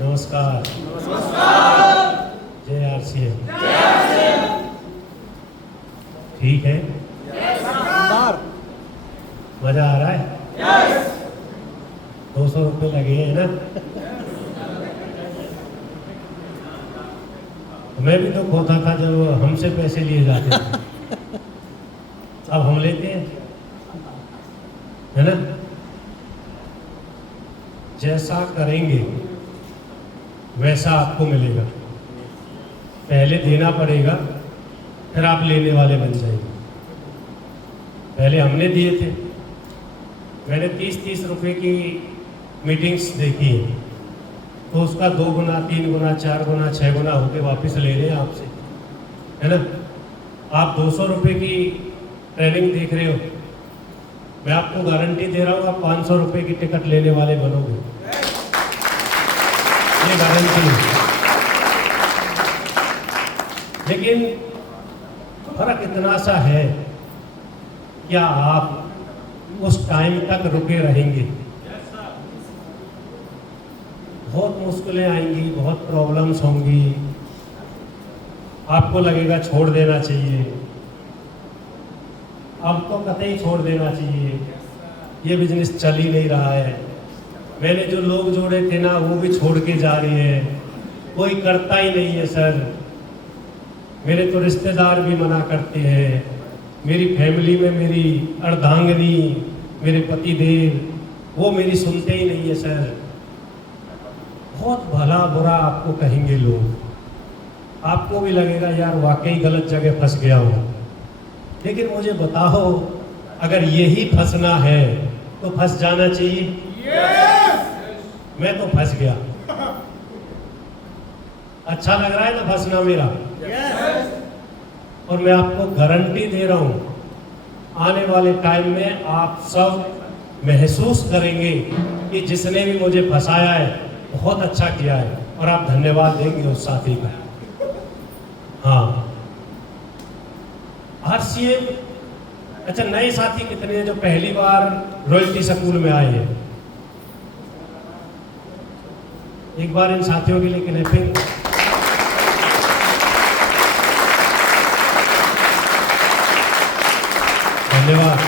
नमस्कार। जय आरसीएम। ठीक है, मजा आ रहा है? 200 रुपये लगे हैं ना? मैं भी तो खोता था जब हमसे पैसे लिए जाते थे। अब हम लेते हैं, है ना? जैसा करेंगे वैसा आपको मिलेगा। पहले देना पड़ेगा, फिर आप लेने वाले बन जाएंगे। पहले हमने दिए थे, मैंने 30-30 रुपए की मीटिंग्स देखी है, तो उसका 2 गुना, 3 गुना, 4 गुना, 6 गुना होके वापस ले रहे हैं आपसे, है ना? आप 200 रुपए की ट्रेनिंग देख रहे हो, मैं आपको गारंटी दे रहा हूँ आप 500 रुपए की टिकट लेने वाले बनोगे, ये गारंटी है। लेकिन फर्क इतना सा है, क्या आप उस टाइम तक रुके रहेंगे? बहुत मुश्किलें आएंगी, बहुत प्रॉब्लम्स होंगी, आपको लगेगा छोड़ देना चाहिए। अब तो कतई छोड़ देना चाहिए, ये बिजनेस चल ही नहीं रहा है। मैंने जो लोग जोड़े थे ना, वो भी छोड़ के जा रहे हैं, कोई करता ही नहीं है सर। मेरे तो रिश्तेदार भी मना करते हैं, मेरी फैमिली में मेरी अर्धांगिनी, मेरे पति देव, वो मेरी सुनते ही नहीं है सर। बहुत भला बुरा आपको कहेंगे लोग, आपको भी लगेगा यार वाकई गलत जगह फंस गया हूँ। लेकिन मुझे बताओ, अगर यही फंसना है तो फंस जाना चाहिए। मैं तो फंस गया। अच्छा लग रहा है ना फंसना मेरा? और मैं आपको गारंटी दे रहा हूं, आने वाले टाइम में आप सब महसूस करेंगे कि जिसने भी मुझे फंसाया है बहुत अच्छा किया है, और आप धन्यवाद देंगे उस साथी का। हाँ, आरसीएम। अच्छा, नए साथी कितने हैं जो पहली बार रॉयल्टी स्कूल में आए हैं? एक बार इन साथियों के लिए क्लैपिंग। धन्यवाद।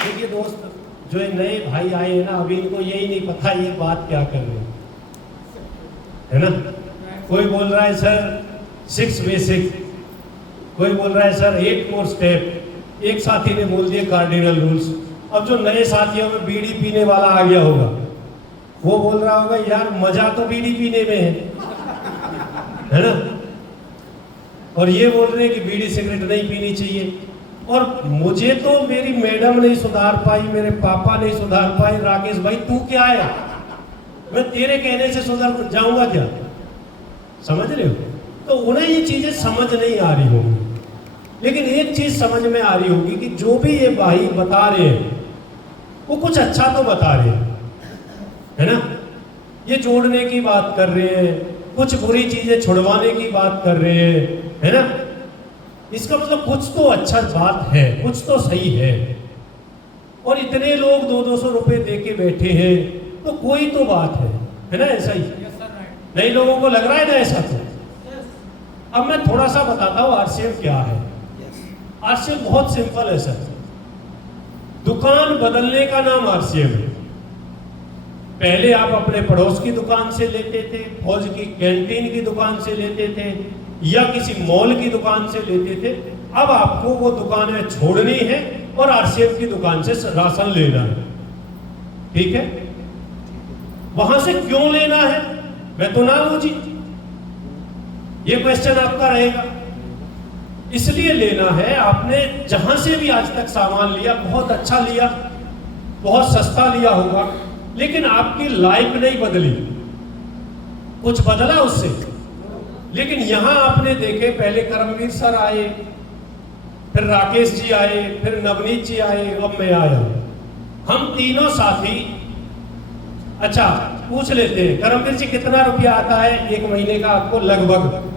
देखिए दोस्त, जो ये नए भाई आए हैं ना, अभी इनको यही नहीं पता ये बात क्या कर रहे हैं, है ना? कोई बोल रहा है सर 6 बेसिक, कोई बोल रहा है सर 8 मोर स्टेप, एक साथी ने बोल दिए कार्डिनल रूल्स। अब जो नए साथियों में बीड़ी पीने वाला आ गया होगा, वो बोल रहा होगा यार मजा तो बीड़ी पीने में है ना? और ये बोल रहे हैं कि बीड़ी सिगरेट नहीं पीनी चाहिए। और मुझे तो मेरी मैडम नहीं सुधार पाई, मेरे पापा नहीं सुधार पाए। राकेश भाई तू क्या है, मैं तेरे कहने से सुधर जाऊंगा क्या? समझ रहे हो? तो उन्हें ये चीजें समझ नहीं आ रही होंगी, लेकिन एक चीज समझ में आ रही होगी कि जो भी ये भाई बता रहे हैं वो कुछ अच्छा तो बता रहे हैं, है ना? ये जोड़ने की बात कर रहे हैं, कुछ बुरी चीजें छुड़वाने की बात कर रहे हैं, है ना? इसका मतलब कुछ तो अच्छा बात है, कुछ तो सही है। और इतने लोग 200-200 रुपए दे के बैठे हैं, तो कोई तो बात है ना? ऐसा ही नए लोगों को लग रहा है ना ऐसा तो। अब मैं थोड़ा सा बताता हूँ आरसीएम क्या है। आरसीएम बहुत सिंपल है सर। दुकान बदलने का नाम आरसीएम है। पहले आप अपने पड़ोस की दुकान से लेते थे, फौज की कैंटीन की दुकान से लेते थे, या किसी मॉल की दुकान से लेते थे। अब आपको वो दुकानें छोड़नी है और आरसीएम की दुकान से राशन लेना है, ठीक है? वहां से क्यों लेना है मैं तो ना लूं जी, ये क्वेश्चन आपका रहेगा। इसलिए लेना है, आपने जहां से भी आज तक सामान लिया बहुत अच्छा लिया, बहुत सस्ता लिया होगा, लेकिन आपकी लाइफ नहीं बदली, कुछ बदला उससे। लेकिन यहां आपने देखे, पहले करमवीर सर आए, फिर राकेश जी आए, फिर नवनीत जी आए, अब मैं आया। हम तीनों साथी, अच्छा पूछ लेते हैं करमवीर जी कितना रुपया आता है एक महीने का आपको? लगभग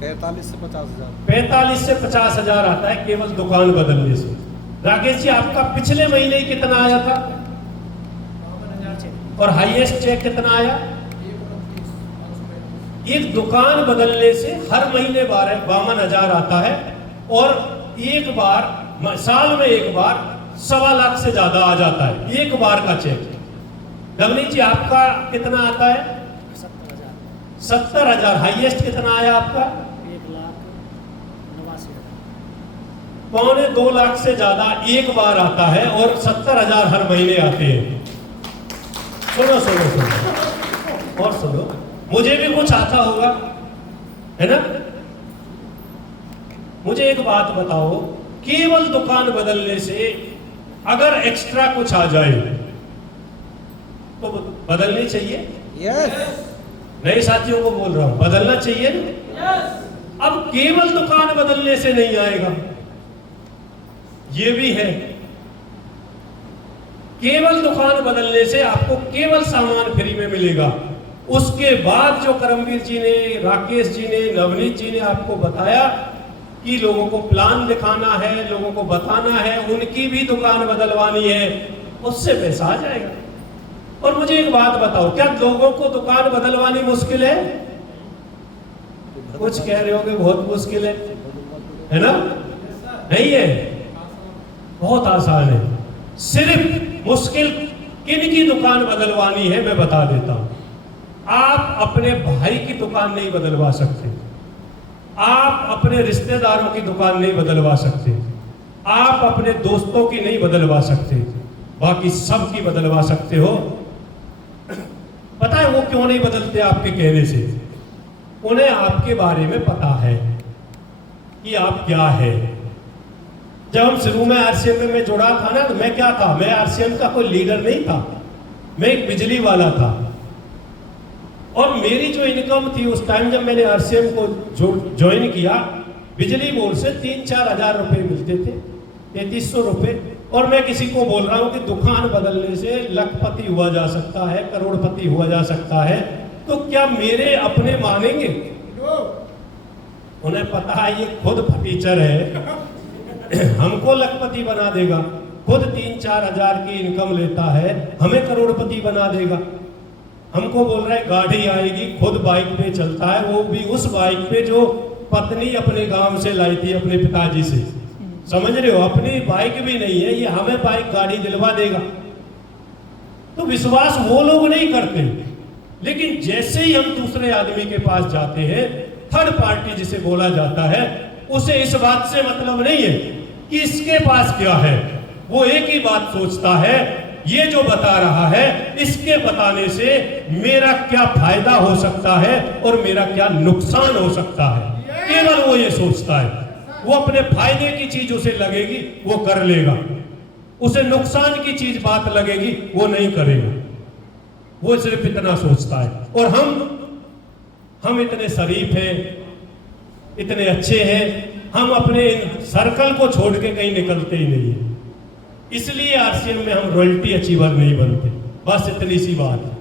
45 से 50 हजार। 45 से 50 हजार आता है केवल दुकान बदलने से। राकेश जी आपका पिछले महीने कितना आया था? और हाईएस्ट चेक कितना आया? एक दुकान बदलने से हर महीने 52,000 आता है, और एक बार साल में एक बार 1.25 लाख से ज्यादा आ जाता है एक बार का चेक। नवनीत जी आपका कितना आता है? 70,000। हाईएस्ट कितना आया आपका? 1,89,000। 2 लाख से ज्यादा एक बार आता है और 70,000 हर महीने आते हैं। सुनो सुनो सुनो और सुनो, मुझे भी कुछ आता होगा, है ना? मुझे एक बात बताओ, केवल दुकान बदलने से अगर एक्स्ट्रा कुछ आ जाए तो बदलनी चाहिए? यस। नए साथियों को बोल रहा हूं, बदलना चाहिए ना? अब केवल दुकान बदलने से नहीं आएगा, ये भी है। केवल दुकान बदलने से आपको केवल सामान फ्री में मिलेगा। उसके बाद जो करमवीर जी ने, राकेश जी ने, नवनीत जी ने आपको बताया कि लोगों को प्लान दिखाना है, लोगों को बताना है, उनकी भी दुकान बदलवानी है, उससे पैसा आ जाएगा। और मुझे एक बात बताओ, क्या लोगों को दुकान बदलवानी मुश्किल है? कुछ कह रहे हो कि बहुत मुश्किल है ना? नहीं है, बहुत आसान है। सिर्फ मुश्किल किन की दुकान बदलवानी है मैं बता देता हूं। आप अपने भाई की दुकान नहीं बदलवा सकते, आप अपने रिश्तेदारों की दुकान नहीं बदलवा सकते, आप अपने दोस्तों की नहीं बदलवा सकते, बाकी सब की बदलवा सकते हो। पता है वो क्यों नहीं बदलते? आपके कहने से। उन्हें आपके बारे में पता है कि आप क्या है। जब हम शुरू में आरसीएम में जुड़ा था ना, तो मैं क्या था? मैं आरसीएम का कोई लीडर नहीं था, मैं एक बिजली वाला था। और मेरी जो इनकम थी उस टाइम जब मैंने आरसीएम को ज्वाइन किया, बिजली बोर्ड से 3-4 हजार रुपए मिलते थे, 3300 रुपए। और मैं किसी को बोल रहा हूं कि दुकान बदलने से लखपति हुआ जा सकता है, करोड़पति हुआ जा सकता है, तो क्या मेरे अपने मानेंगे? उन्हें पता है ये खुद फटीचर है, हमको लखपति बना देगा। खुद 3-4 हजार की इनकम लेता है, हमें करोड़पति बना देगा। हमको बोल रहा है गाड़ी आएगी, खुद बाइक पे चलता है, वो भी उस बाइक पे जो पत्नी अपने गांव से लाई थी अपने पिताजी से। समझ रहे हो? अपनी बाइक भी नहीं है, ये हमें बाइक गाड़ी दिलवा देगा। तो विश्वास वो लोग नहीं करते, लेकिन जैसे ही हम दूसरे आदमी के पास जाते हैं, थर्ड पार्टी जिसे बोला जाता है, उसे इस बात से मतलब नहीं है कि इसके पास क्या है। वो एक ही बात सोचता है, ये जो बता रहा है इसके बताने से मेरा क्या फायदा हो सकता है और मेरा क्या नुकसान हो सकता है। केवल वो ये सोचता है। वो अपने फायदे की चीज उसे लगेगी वो कर लेगा, उसे नुकसान की चीज बात लगेगी वो नहीं करेगा। वो सिर्फ इतना सोचता है। और हम इतने शरीफ हैं, इतने अच्छे हैं, हम अपने सर्कल को छोड़ के कहीं निकलते ही नहीं है। इसलिए आरसीएम में हम रॉयल्टी अचीवर नहीं बनते। बस इतनी सी बात है।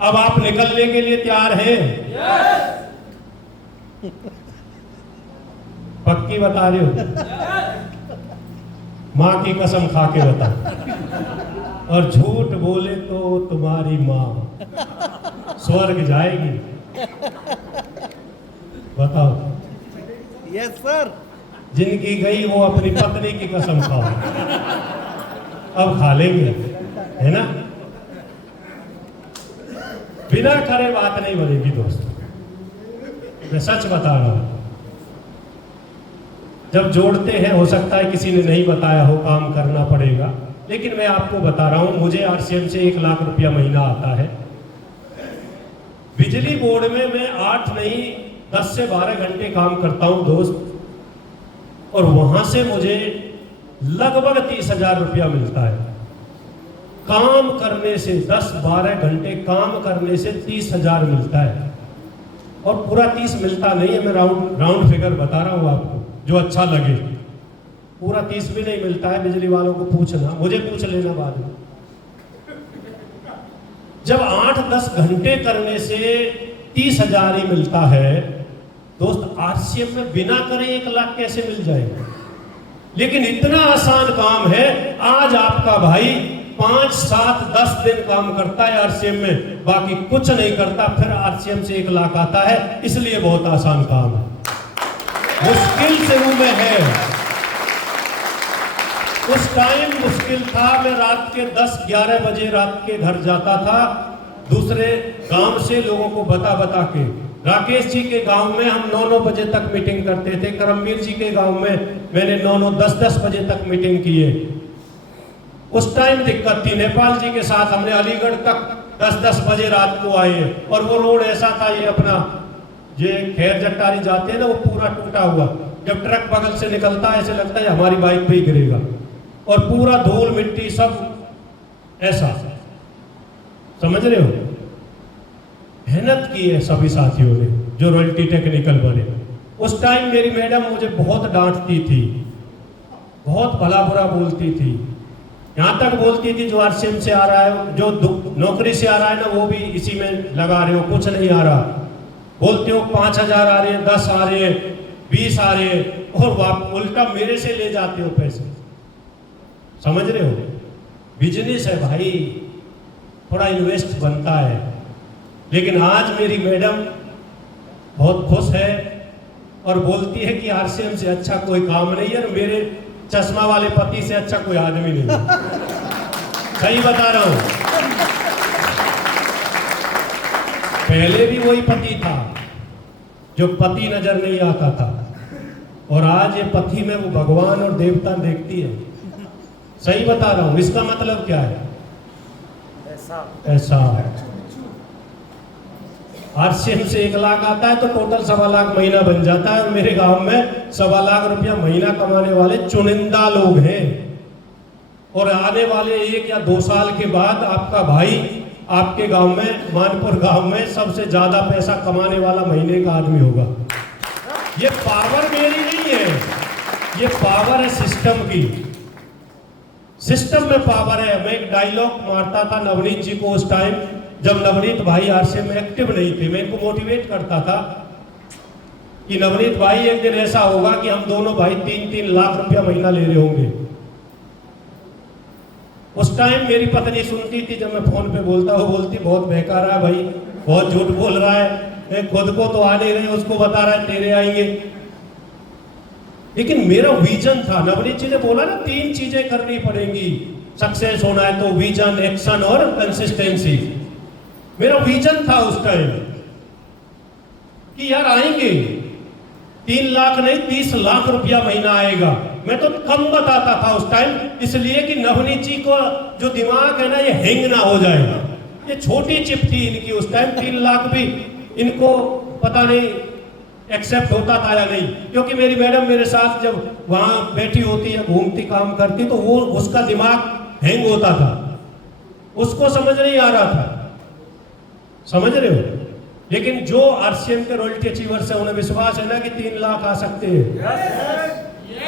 अब आप निकलने के लिए तैयार हैं? पक्की बता रहे हो? मां की कसम खा के बता, और झूठ बोले तो तुम्हारी मां स्वर्ग जाएगी। बताओ। Yes sir. जिनकी गई वो अपनी पत्नी की कसम खाओ, अब खा लेंगे, है ना? बिना करे बात नहीं बनेगी दोस्तों, मैं सच बता रहा हूं। जब जोड़ते हैं, हो सकता है किसी ने नहीं बताया हो, काम करना पड़ेगा, लेकिन मैं आपको बता रहा हूं, मुझे आरसीएम से 1 लाख रुपया महीना आता है। बिजली बोर्ड में मैं 8 नहीं 10 से 12 घंटे काम करता हूं दोस्त, और वहां से मुझे लगभग 30,000 रुपया मिलता है। काम करने से 10-12 घंटे काम करने से 30,000 मिलता है। और पूरा 30 मिलता नहीं है, मैं राउंड फिगर बता रहा हूं आपको जो अच्छा लगे। पूरा 30 भी नहीं मिलता है, बिजली वालों को पूछना, मुझे पूछ लेना बाद में। जब 8-10 घंटे करने से 30,000 ही मिलता है दोस्त, आरसीएम में बिना करे 1 लाख कैसे मिल जाएगा? लेकिन इतना आसान काम है। आज आपका भाई 5, 7, 10 दिन काम करता है आरसीएम में, बाकी कुछ नहीं करता, फिर आरसीएम से 1 लाख आता है। इसलिए बहुत आसान काम है, मुश्किल शुरू में है। उस टाइम मुश्किल था, मैं रात के 10-11 बजे रात के घर जाता था, दूसरे गांव से लोगों को बता के। राकेश जी के गांव में हम 9-9 बजे तक मीटिंग करते थे, करमवीर जी के गांव में मैंने 9-9, 10-10 बजे तक मीटिंग की है। उस टाइम दिक्कत थी। नेपाल जी के साथ हमने अलीगढ़ तक 10-10 बजे रात को आए, और वो रोड ऐसा था, ये अपना ये खैर जट्टारी जाते हैं ना, वो पूरा टूटा हुआ। जब ट्रक बगल से निकलता है ऐसे लगता है हमारी बाइक पे ही गिरेगा, और पूरा धूल मिट्टी सब ऐसा, समझ रहे हो। मेहनत की है सभी साथियों ने जो रॉयल्टी टेक्निकल बने। उस टाइम मेरी मैडम मुझे बहुत डांटती थी, बहुत भला बुरा बोलती थी, यहाँ तक बोलती थी जो आरसीएम से आ रहा है, जो नौकरी से आ रहा है ना, वो भी इसी में लगा रहे हो, कुछ नहीं आ रहा। बोलते हो 5,000 आ रहे हैं, 10 आ रहे हैं, 20 आ रहे हैं, और उल्टा मेरे से ले जाते हो पैसे। समझ रहे हो, बिजनेस है भाई, थोड़ा इन्वेस्ट बनता है। लेकिन आज मेरी मैडम बहुत खुश है और बोलती है कि आरसीएम से अच्छा कोई काम नहीं है, और मेरे चश्मा वाले पति से अच्छा कोई आदमी नहीं है। सही बता रहा हूं, पहले भी वही पति था जो पति नजर नहीं आता था, और आज ये पति में वो भगवान और देवता देखती है। सही बता रहा हूं, इसका मतलब क्या है? ऐसा आरसीएम से 1 लाख आता है तो टोटल 1.25 लाख महीना बन जाता है। और मेरे गांव में 1.25 लाख रुपया महीना कमाने वाले चुनिंदा लोग हैं, और आने वाले 1 या 2 साल के बाद आपका भाई आपके गांव में, मानपुर गांव में सबसे ज्यादा पैसा कमाने वाला महीने का आदमी होगा। ये पावर मेरी नहीं है, ये पावर है सिस्टम की। सिस्टम में पावर है। मैं एक डायलॉग मारता था नवनीत जी को उस टाइम, जब नवनीत भाई आरसीएम में एक्टिव नहीं थे। मैं इनको मोटिवेट करता था कि नवनीत भाई एक दिन ऐसा होगा कि हम दोनों भाई 3-3 लाख रुपया महीना ले रहे होंगे। उस टाइम मेरी पत्नी सुनती थी, जब मैं फोन पे बोलता, वो बोलती बहुत बेकार है भाई, बहुत झूठ बोल रहा है, खुद को तो आ नहीं रहे, उसको बता रहा है तेरे आएंगे। लेकिन मेरा विजन था, नवनीत जी ने बोला ना 3 चीजें करनी पड़ेंगी सक्सेस होना है, तो विजन, एक्शन और कंसिस्टेंसी। मेरा विजन था उस टाइम कि यार आएंगे 3 लाख नहीं 30 लाख रुपया महीना आएगा। मैं तो कम बताता था उस टाइम, इसलिए कि नवनीत जी को जो दिमाग है ना, ये हैंग ना हो जाएगा। ये छोटी चिप थी इनकी उस टाइम, 3 लाख भी इनको पता नहीं एक्सेप्ट होता था या नहीं, क्योंकि मेरी मैडम मेरे साथ जब वहां बैठी होती या घूमती काम करती तो वो उसका दिमाग हैंग होता था, उसको समझ नहीं आ रहा था। समझ रहे हो। लेकिन जो आरसीएम के रॉयल्टी अचीवर्स है उन्हें विश्वास है ना कि 3 लाख आ सकते हैं।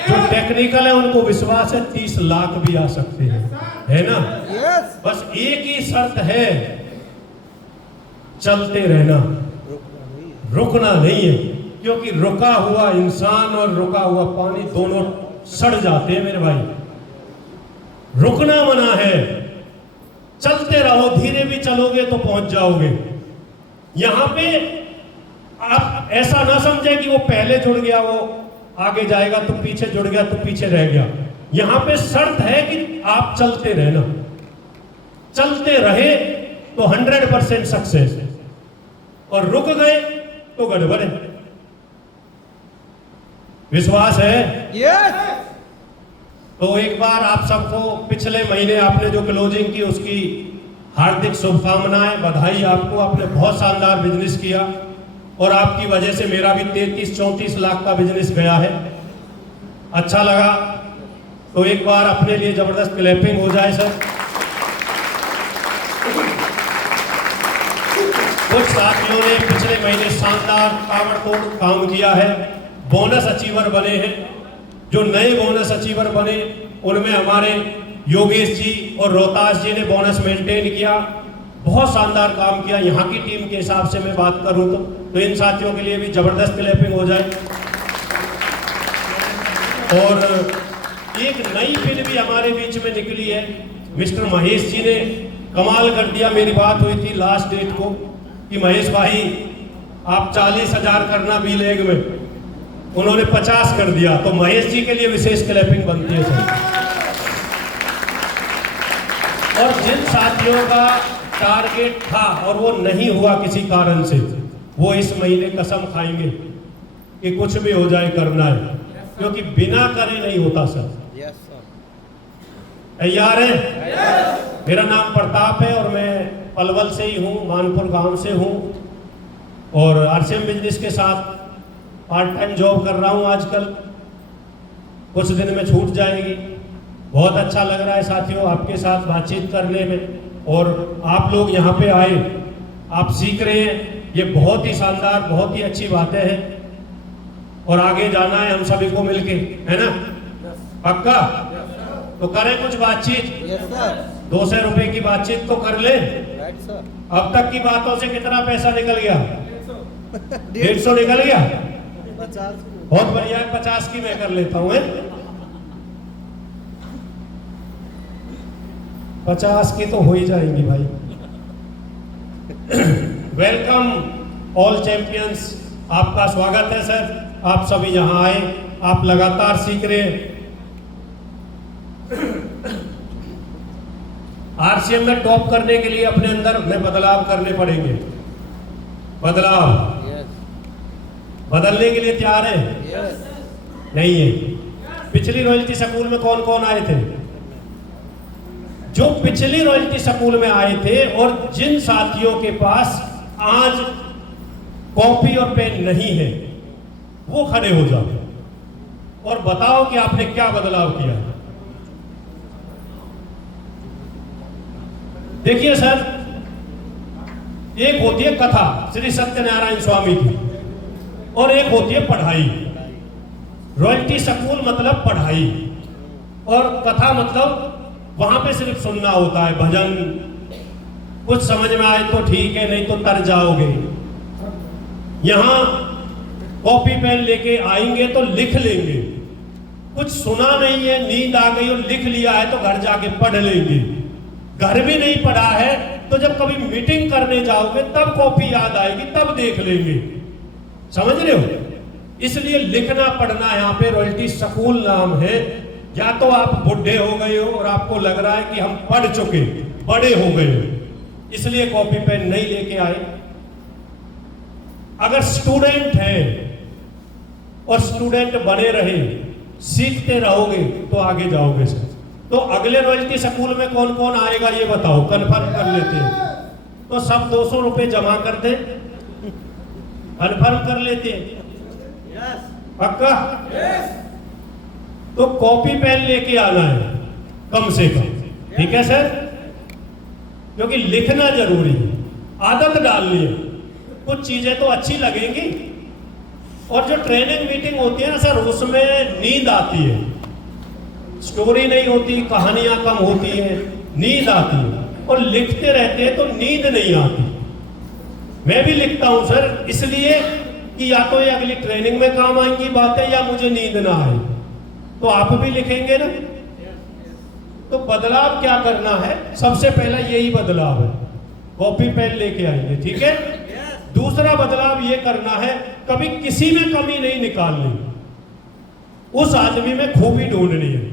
जो टेक्निकल है उनको विश्वास है 30 लाख भी आ सकते हैं, है ना। बस एक ही शर्त है, चलते रहना, रुकना नहीं है। क्योंकि रुका हुआ इंसान और रुका हुआ पानी दोनों सड़ जाते हैं मेरे भाई। रुकना मना है, चलते रहो, धीरे भी चलोगे तो पहुंच जाओगे। यहां पे आप ऐसा ना समझे कि वो पहले जुड़ गया वो आगे जाएगा, तो पीछे जुड़ गया तो पीछे रह गया। यहां पे शर्त है कि आप चलते रहना, चलते रहे तो 100% सक्सेस, और रुक गए तो गड़बड़ है। विश्वास है? यस। तो एक बार आप सबको पिछले महीने आपने जो क्लोजिंग की उसकी हार्दिक शुभकामनाएं, बधाई आपको। आपने बहुत शानदार बिजनेस किया और आपकी वजह से मेरा भी 33-34 लाख का बिजनेस गया है। अच्छा लगा तो एक बार अपने लिए जबरदस्त क्लैपिंग हो जाए सर। कुछ साथियों ने पिछले महीने शानदार ताबड़तोड़ काम किया है, बोनस अचीवर बने हैं। जो नए बोनस अचीवर बने उनमें हमारे योगेश जी और रोहतास जी ने बोनस मेंटेन किया, बहुत शानदार काम किया। यहाँ की टीम के हिसाब से मैं बात करूँ तो इन साथियों के लिए भी जबरदस्त क्लैपिंग हो जाए। और एक नई फिल्म भी हमारे बीच में निकली है, मिस्टर महेश जी ने कमाल कर दिया। मेरी बात हुई थी लास्ट डेट को कि महेश भाई आप 40,000 करना बी लेग में, उन्होंने 50 कर दिया। तो महेश जी के लिए विशेष क्लैपिंग बनती है सर। और जिन साथियों का टारगेट था और वो नहीं हुआ किसी कारण से, वो इस महीने कसम खाएंगे कि कुछ भी हो जाए करना है, क्योंकि बिना करे नहीं होता सर। Yes sir. तैयार है? मेरा नाम प्रताप है और मैं पलवल से ही हूँ, मानपुर गांव से हूँ और आरसीएम बिजनेस के साथ पार्ट टाइम जॉब कर रहा हूँ आजकल। कुछ दिन में छूट जाएगी। बहुत अच्छा लग रहा है साथियों आपके साथ बातचीत करने में, और आप लोग यहाँ पे आए, आप सीख रहे हैं, ये बहुत ही शानदार, बहुत ही अच्छी बातें हैं और आगे जाना है हम सभी को मिलके, है ना? पक्का? तो करें कुछ बातचीत। Yes sir. 200 रुपए की बातचीत तो कर ले। Right sir. अब तक की बातों से कितना पैसा निकल गया? 150 निकल गया। 50। बहुत बढ़िया है, 50 की मैं कर लेता हूँ। 50 की तो हो ही जाएंगी भाई। वेलकम ऑल चैंपियंस, आपका स्वागत है सर। आप सभी यहाँ आए, आप लगातार सीख रहे हैं। आरसीएम में टॉप करने के लिए अपने अंदर में बदलाव करने पड़ेंगे। बदलाव बदलने के लिए तैयार है? यस। नहीं है? पिछली रॉयल्टी स्कूल में कौन कौन आए थे? जो पिछली रॉयल्टी स्कूल में आए थे और जिन साथियों के पास आज कॉपी और पेन नहीं है, वो खड़े हो जाओ और बताओ कि आपने क्या बदलाव किया। देखिए सर, एक होती है कथा श्री सत्यनारायण स्वामी की और एक होती है पढ़ाई। रॉयल्टी स्कूल मतलब पढ़ाई और कथा मतलब वहां पे सिर्फ सुनना होता है, भजन। कुछ समझ में आए तो ठीक है, नहीं तो तर जाओगे। यहां कॉपी पेन लेके आएंगे तो लिख लेंगे। कुछ सुना नहीं है, नींद आ गई और लिख लिया है तो घर जाके पढ़ लेंगे। घर भी नहीं पढ़ा है तो जब कभी मीटिंग करने जाओगे तब कॉपी याद आएगी, तब देख लेंगे। समझ रहे हो? इसलिए लिखना पढ़ना यहाँ पे रॉयल्टी स्कूल नाम है। या तो आप बुढ़े हो गए हो और आपको लग रहा है कि हम पढ़ चुके, बड़े हो गए हो, इसलिए कॉपी पेन नहीं लेके आए। अगर स्टूडेंट है और स्टूडेंट बने रहे, सीखते रहोगे तो आगे जाओगे सर। तो अगले रॉयल्टी स्कूल में कौन कौन आएगा ये बताओ, कंफर्म कर लेते हैं। तो सब 200 रुपए जमा कर दे, कंफर्म कर लेते हैं। पक्का? तो कॉपी पेन लेके आना है कम से कम, ठीक है सर? क्योंकि लिखना जरूरी है, आदत डालनी है। कुछ चीजें तो अच्छी लगेंगी और जो ट्रेनिंग मीटिंग होती है ना सर, उसमें नींद आती है। स्टोरी नहीं होती, कहानियां कम होती है, नींद आती है। और लिखते रहते हैं तो नींद नहीं आती। मैं भी लिखता हूं सर, इसलिए कि या तो ये अगली ट्रेनिंग में काम आएंगी बातें या मुझे नींद ना आए। तो आप भी लिखेंगे ना? तो बदलाव क्या करना है? सबसे पहला यही बदलाव है, कॉपी पेन लेके आएंगे, ठीक है? दूसरा बदलाव ये करना है, कभी किसी में कमी नहीं निकालनी, उस आदमी में खूबी ढूंढनी है।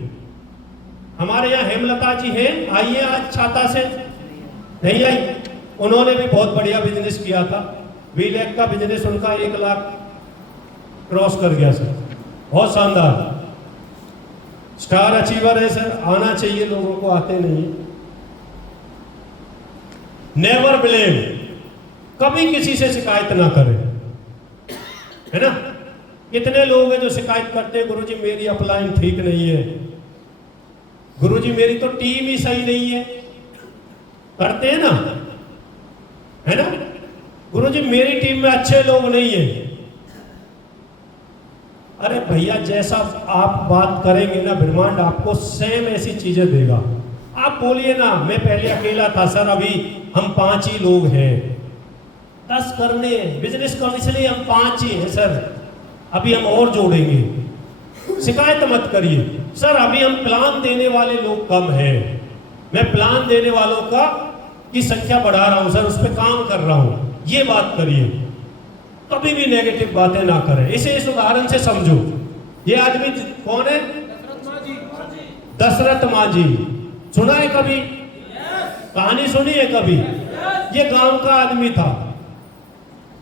हमारे यहाँ हेमलता जी हैं, आइए आज छाता से। नहीं आई? उन्होंने भी बहुत बढ़िया बिजनेस किया था। वीलेक का बिजनेस उनका 1 लाख क्रॉस कर गया सर, बहुत शानदार। स्टार अचीवर है सर, आना चाहिए लोगों को, आते नहीं। नेवर ब्लेम, कभी किसी से शिकायत ना करें, है ना? कितने लोग हैं जो शिकायत करते हैं, गुरुजी मेरी अपलाइन ठीक नहीं है, गुरुजी मेरी तो टीम ही सही नहीं है, करते हैं ना, है ना? गुरुजी मेरी टीम में अच्छे लोग नहीं है। अरे भैया, जैसा आप बात करेंगे ना, ब्रह्मांड आपको सेम ऐसी चीजें देगा। आप बोलिए ना, मैं पहले अकेला था सर, अभी हम 5 ही लोग हैं, 10 करने बिजनेस को, इसलिए हम 5 ही हैं सर, अभी हम और जोड़ेंगे। शिकायत मत करिए सर, अभी हम प्लान देने वाले लोग कम हैं, मैं प्लान देने वालों का की संख्या बढ़ा रहा हूं सर, उस पर काम कर रहा हूं, ये बात करिए। कभी भी नेगेटिव बातें ना करें। इसे इस उदाहरण से समझो। ये आदमी कौन है? दशरथ मांझी। सुना है कभी? कहानी सुनी है कभी? ये गांव का आदमी था।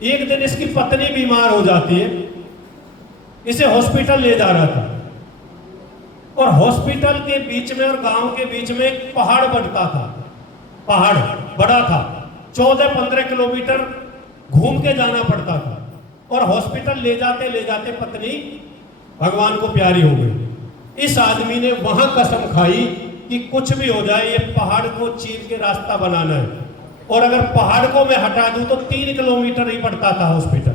एक दिन इसकी पत्नी बीमार हो जाती है, इसे हॉस्पिटल ले जा रहा था, और हॉस्पिटल के बीच में और गांव के बीच में एक पहाड़ बढ़ता था। पहाड़ बड़ा था, 14-15 किलोमीटर घूम के जाना पड़ता था, और हॉस्पिटल ले जाते पत्नी भगवान को प्यारी हो गई। इस आदमी ने वहां कसम खाई कि कुछ भी हो जाए, ये पहाड़ को चीर के रास्ता बनाना है, और अगर पहाड़ को मैं हटा दूं तो 3 किलोमीटर ही पड़ता था हॉस्पिटल,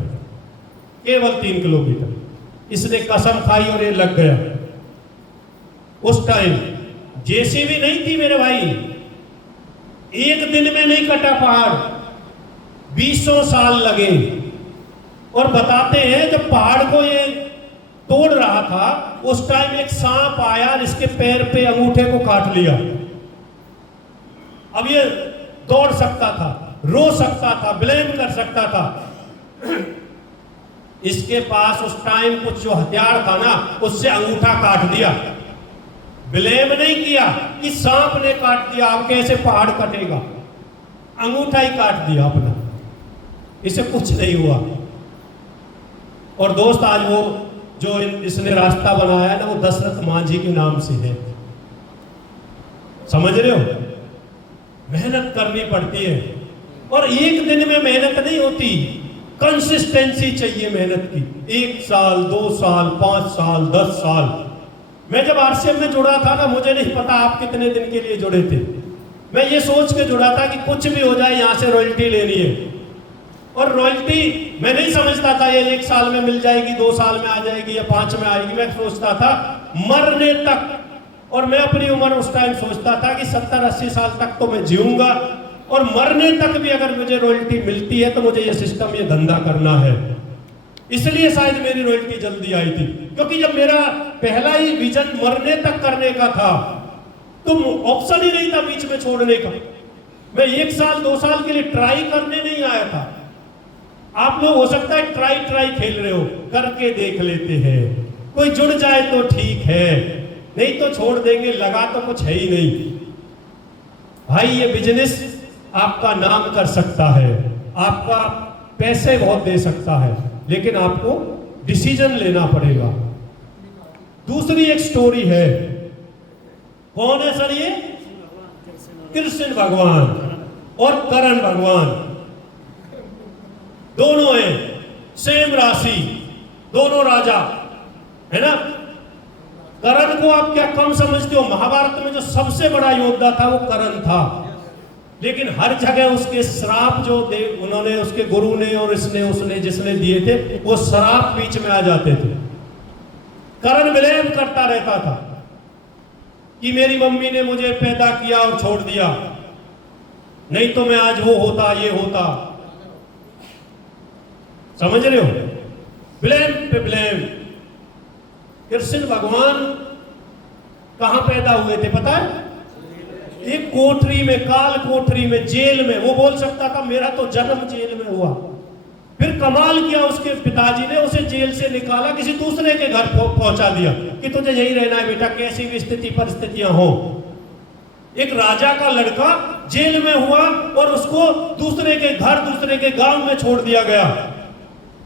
केवल 3 किलोमीटर। इसने कसम खाई और ये लग गया। उस टाइम जेसीबी नहीं थी मेरे भाई, एक दिन में नहीं कटा पहाड़, 20 साल लगे। और बताते हैं जब पहाड़ को ये तोड़ रहा था, उस टाइम एक सांप आया, इसके पैर पे अंगूठे को काट लिया। अब ये दौड़ सकता था, रो सकता था, ब्लेम कर सकता था। इसके पास उस टाइम कुछ जो हथियार था ना, उससे अंगूठा काट दिया। ब्लेम नहीं किया कि सांप ने काट दिया, अब कैसे पहाड़ कटेगा, अंगूठा ही काट दिया अपना, इसे कुछ नहीं हुआ। और दोस्त आज वो जो इसने रास्ता बनाया है ना, वो दशरथ मांझी के नाम से है। समझ रहे हो? मेहनत करनी पड़ती है, और एक दिन में मेहनत नहीं होती, कंसिस्टेंसी चाहिए मेहनत की। 1 साल, 2 साल, 5 साल, 10 साल। मैं जब आरसीएम में जुड़ा था ना, मुझे नहीं पता आप कितने दिन के लिए जुड़े थे। मैं ये सोच के जुड़ा था कि कुछ भी हो जाए, यहां से रॉयल्टी लेनी है। और रॉयल्टी मैं नहीं समझता था ये 1 साल में मिल जाएगी, 2 साल में आ जाएगी, या 5 में आएगी। मैं सोचता था मरने तक, और मैं अपनी उम्र उस टाइम सोचता था कि 70-80 साल तक तो मैं जीऊंगा, और मरने तक भी अगर मुझे रॉयल्टी मिलती है तो मुझे ये सिस्टम, ये धंधा करना है। इसलिए शायद मेरी रॉयल्टी जल्दी आई थी, क्योंकि जब मेरा पहला ही विजन मरने तक करने का था, तो ऑप्शन ही नहीं था बीच में छोड़ने का। मैं 1 साल 2 साल के लिए ट्राई करने नहीं आया था। आप लोग हो सकता है ट्राई खेल रहे हो, करके देख लेते हैं, कोई जुड़ जाए तो ठीक है, नहीं तो छोड़ देंगे, लगा तो कुछ है ही नहीं। भाई ये बिजनेस आपका नाम कर सकता है, आपका पैसे बहुत दे सकता है, लेकिन आपको डिसीजन लेना पड़ेगा। दूसरी एक स्टोरी है। कौन है सर ये? कृष्ण भगवान और करण भगवान, दोनों हैं, सेम राशि, दोनों राजा है ना। करण को आप क्या कम समझते हो? महाभारत में जो सबसे बड़ा योद्धा था वो करण था, लेकिन हर जगह उसके श्राप जो दे उन्होंने, उसके गुरु ने और इसने उसने जिसने दिए थे, वो श्राप बीच में आ जाते थे। करण ब्लेम करता रहता था कि मेरी मम्मी ने मुझे पैदा किया और छोड़ दिया, नहीं तो मैं आज वो होता, ये होता। समझ रहे हो? ब्लेम पे ब्लेम। कृष्ण भगवान कहां पैदा हुए थे पता है? एक कोठरी में, काल कोठरी में, जेल में। वो बोल सकता था मेरा तो जन्म जेल में हुआ। फिर कमाल किया, उसके पिताजी ने उसे जेल से निकाला, किसी दूसरे के घर पहुंचा दिया कि तुझे यही रहना है बेटा, कैसी भी स्थिति परिस्थितियां हो। एक राजा का लड़का जेल में हुआ और उसको दूसरे के घर, दूसरे के गांव में छोड़ दिया गया।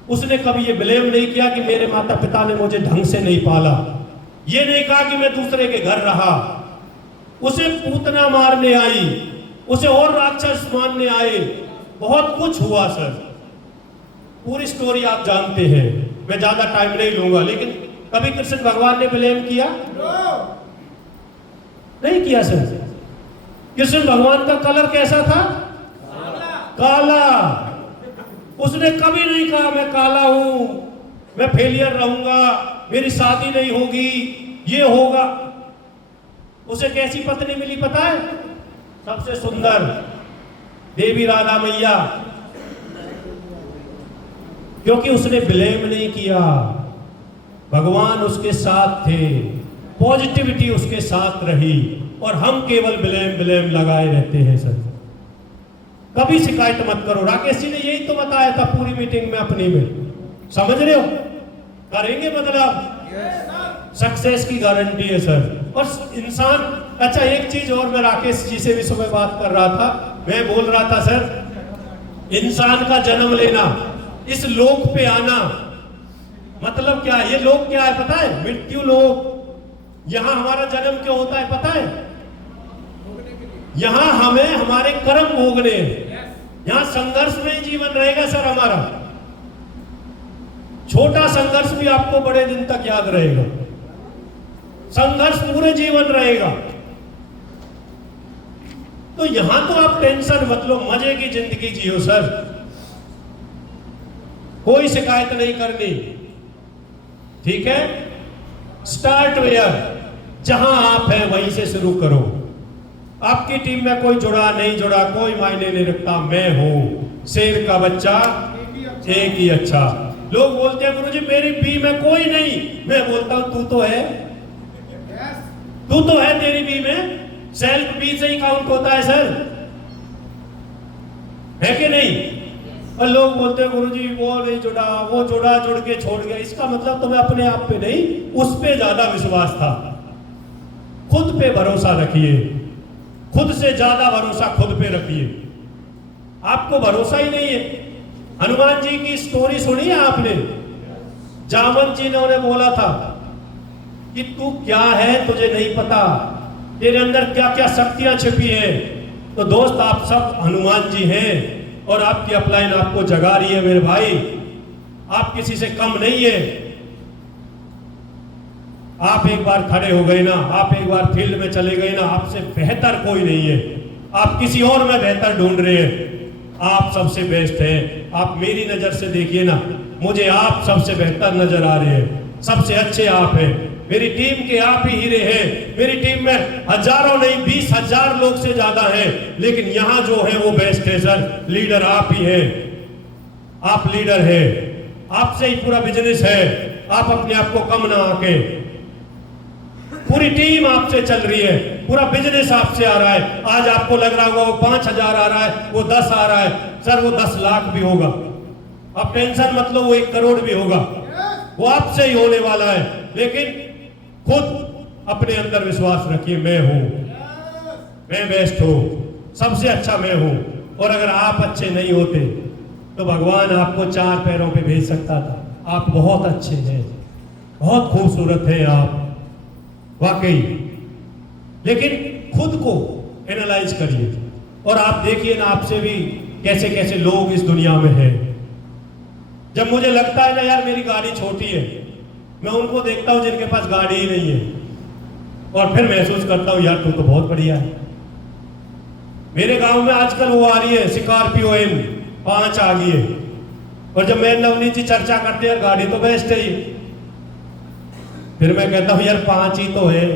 उसने कभी ये ब्लेम नहीं किया कि मेरे माता पिता ने मुझे ढंग से नहीं पाला, ये नहीं कहा कि मैं दूसरे के घर रहा। उसे पूतना मारने आई, उसे और राक्षस मारने आए, बहुत कुछ हुआ सर। पूरी स्टोरी आप जानते हैं, मैं ज्यादा टाइम नहीं लूंगा। लेकिन कभी कृष्ण भगवान ने ब्लेम किया? नहीं किया सर। कृष्ण भगवान का कलर कैसा था? काला। उसने कभी नहीं कहा मैं काला हूं, मैं फेलियर रहूंगा, मेरी शादी नहीं होगी, ये होगा। उसे कैसी पत्नी मिली पता है? सबसे सुंदर, देवी राधा मैया, क्योंकि उसने ब्लेम नहीं किया। भगवान उसके साथ थे, पॉजिटिविटी उसके साथ रही। और हम केवल ब्लेम ब्लेम लगाए रहते हैं सर। कभी शिकायत मत करो। राकेश जी ने यही तो बताया था पूरी मीटिंग में अपनी में, समझ रहे हो? करेंगे बदलाव, सक्सेस की गारंटी है सर। और इंसान, अच्छा एक चीज और, मैं राकेश जी से भी सुबह बात कर रहा था, मैं बोल रहा था सर, इंसान का जन्म लेना, इस लोक पे आना मतलब क्या है? ये लोक क्या है पता है? मृत्यु लोक। यहां हमारा जन्म क्यों होता है पता है? यहां हमें हमारे कर्म भोगने, यहां संघर्ष में जीवन रहेगा सर हमारा। छोटा संघर्ष भी आपको बड़े दिन तक याद रहेगा, संघर्ष पूरे जीवन रहेगा। तो यहां तो आप टेंशन मत लो, मजे की जिंदगी जियो सर, कोई शिकायत नहीं करनी, ठीक है? स्टार्ट वेयर, जहां आप हैं वहीं से शुरू करो। आपकी टीम में कोई जुड़ा नहीं जुड़ा कोई मायने नहीं रखता, मैं हूं शेर का बच्चा एक ही अच्छा। लोग बोलते हैं गुरुजी मेरी बी में कोई नहीं, मैं बोलता हूं तू तो है, तू तो है, तेरी बी में सेल्फ बी से ही काउंट होता है सर, है कि नहीं? और लोग बोलते हैं गुरुजी वो नहीं जुड़ा, वो जुड़ा जुड़ के छोड़ गया। इसका मतलब तुम्हें अपने आप पे नहीं, उस पे ज्यादा विश्वास था। खुद पे भरोसा रखिए, खुद से ज्यादा भरोसा खुद पे रखिए। आपको भरोसा ही नहीं है। हनुमान जी की स्टोरी सुनी है आपने? जामवंत जी ने उन्हें बोला था कि तू क्या है तुझे नहीं पता, तेरे अंदर क्या क्या शक्तियां छिपी हैं। तो दोस्त आप सब हनुमान जी हैं और आपकी अपलाइन आपको जगा रही है मेरे भाई, आप किसी से कम नहीं है। आप एक बार खड़े हो गए ना, आप एक बार फील्ड में चले गए ना, आपसे बेहतर कोई नहीं है। आप किसी और में बेहतर ढूंढ रहे हैं, आप सबसे बेस्ट हैं। आप मेरी नजर से देखिए ना, मुझे आप सबसे बेहतर नजर आ रहे हैं, सबसे अच्छे आप हैं। मेरी टीम के आप ही हीरे हैं। मेरी टीम में हजारों नहीं 20,000 लोग से ज्यादा हैं, लेकिन यहां जो है वो बेस्ट है सर। लीडर आप ही हैं, आप लीडर हैं, आपसे ही पूरा बिजनेस है। आप अपने आप को कम ना आके, पूरी टीम आपसे चल रही है, पूरा बिजनेस आपसे आ रहा है। आज आपको लग रहा होगा वो 5,000 आ रहा है, वो 10 आ रहा है, सर वो 10 लाख भी होगा। आप टेंशन मत लो, वो 1 करोड़ भी होगा, वो आपसे ही होने वाला है। लेकिन खुद अपने अंदर विश्वास रखिए, मैं हूं, मैं बेस्ट हूं, सबसे अच्छा मैं हूं। और अगर आप अच्छे नहीं होते तो भगवान आपको 4 पैरों पे भेज सकता था। आप बहुत अच्छे हैं, बहुत खूबसूरत हैं आप वाकई। लेकिन खुद को एनालाइज करिए और आप देखिए ना आपसे भी कैसे कैसे लोग इस दुनिया में हैं। जब मुझे लगता है ना यार मेरी गाड़ी छोटी है, मैं उनको देखता हूं जिनके पास गाड़ी ही नहीं है, और फिर महसूस करता हूं यार तू तो बहुत बढ़िया है। मेरे गांव में आजकल वो आ रही है स्कॉर्पियो N 5 आ गई है, और जब मैं नवनीत जी चर्चा करते हैं गाड़ी तो बेस्ट है ये, फिर मैं कहता हूं यार 5 ही तो है,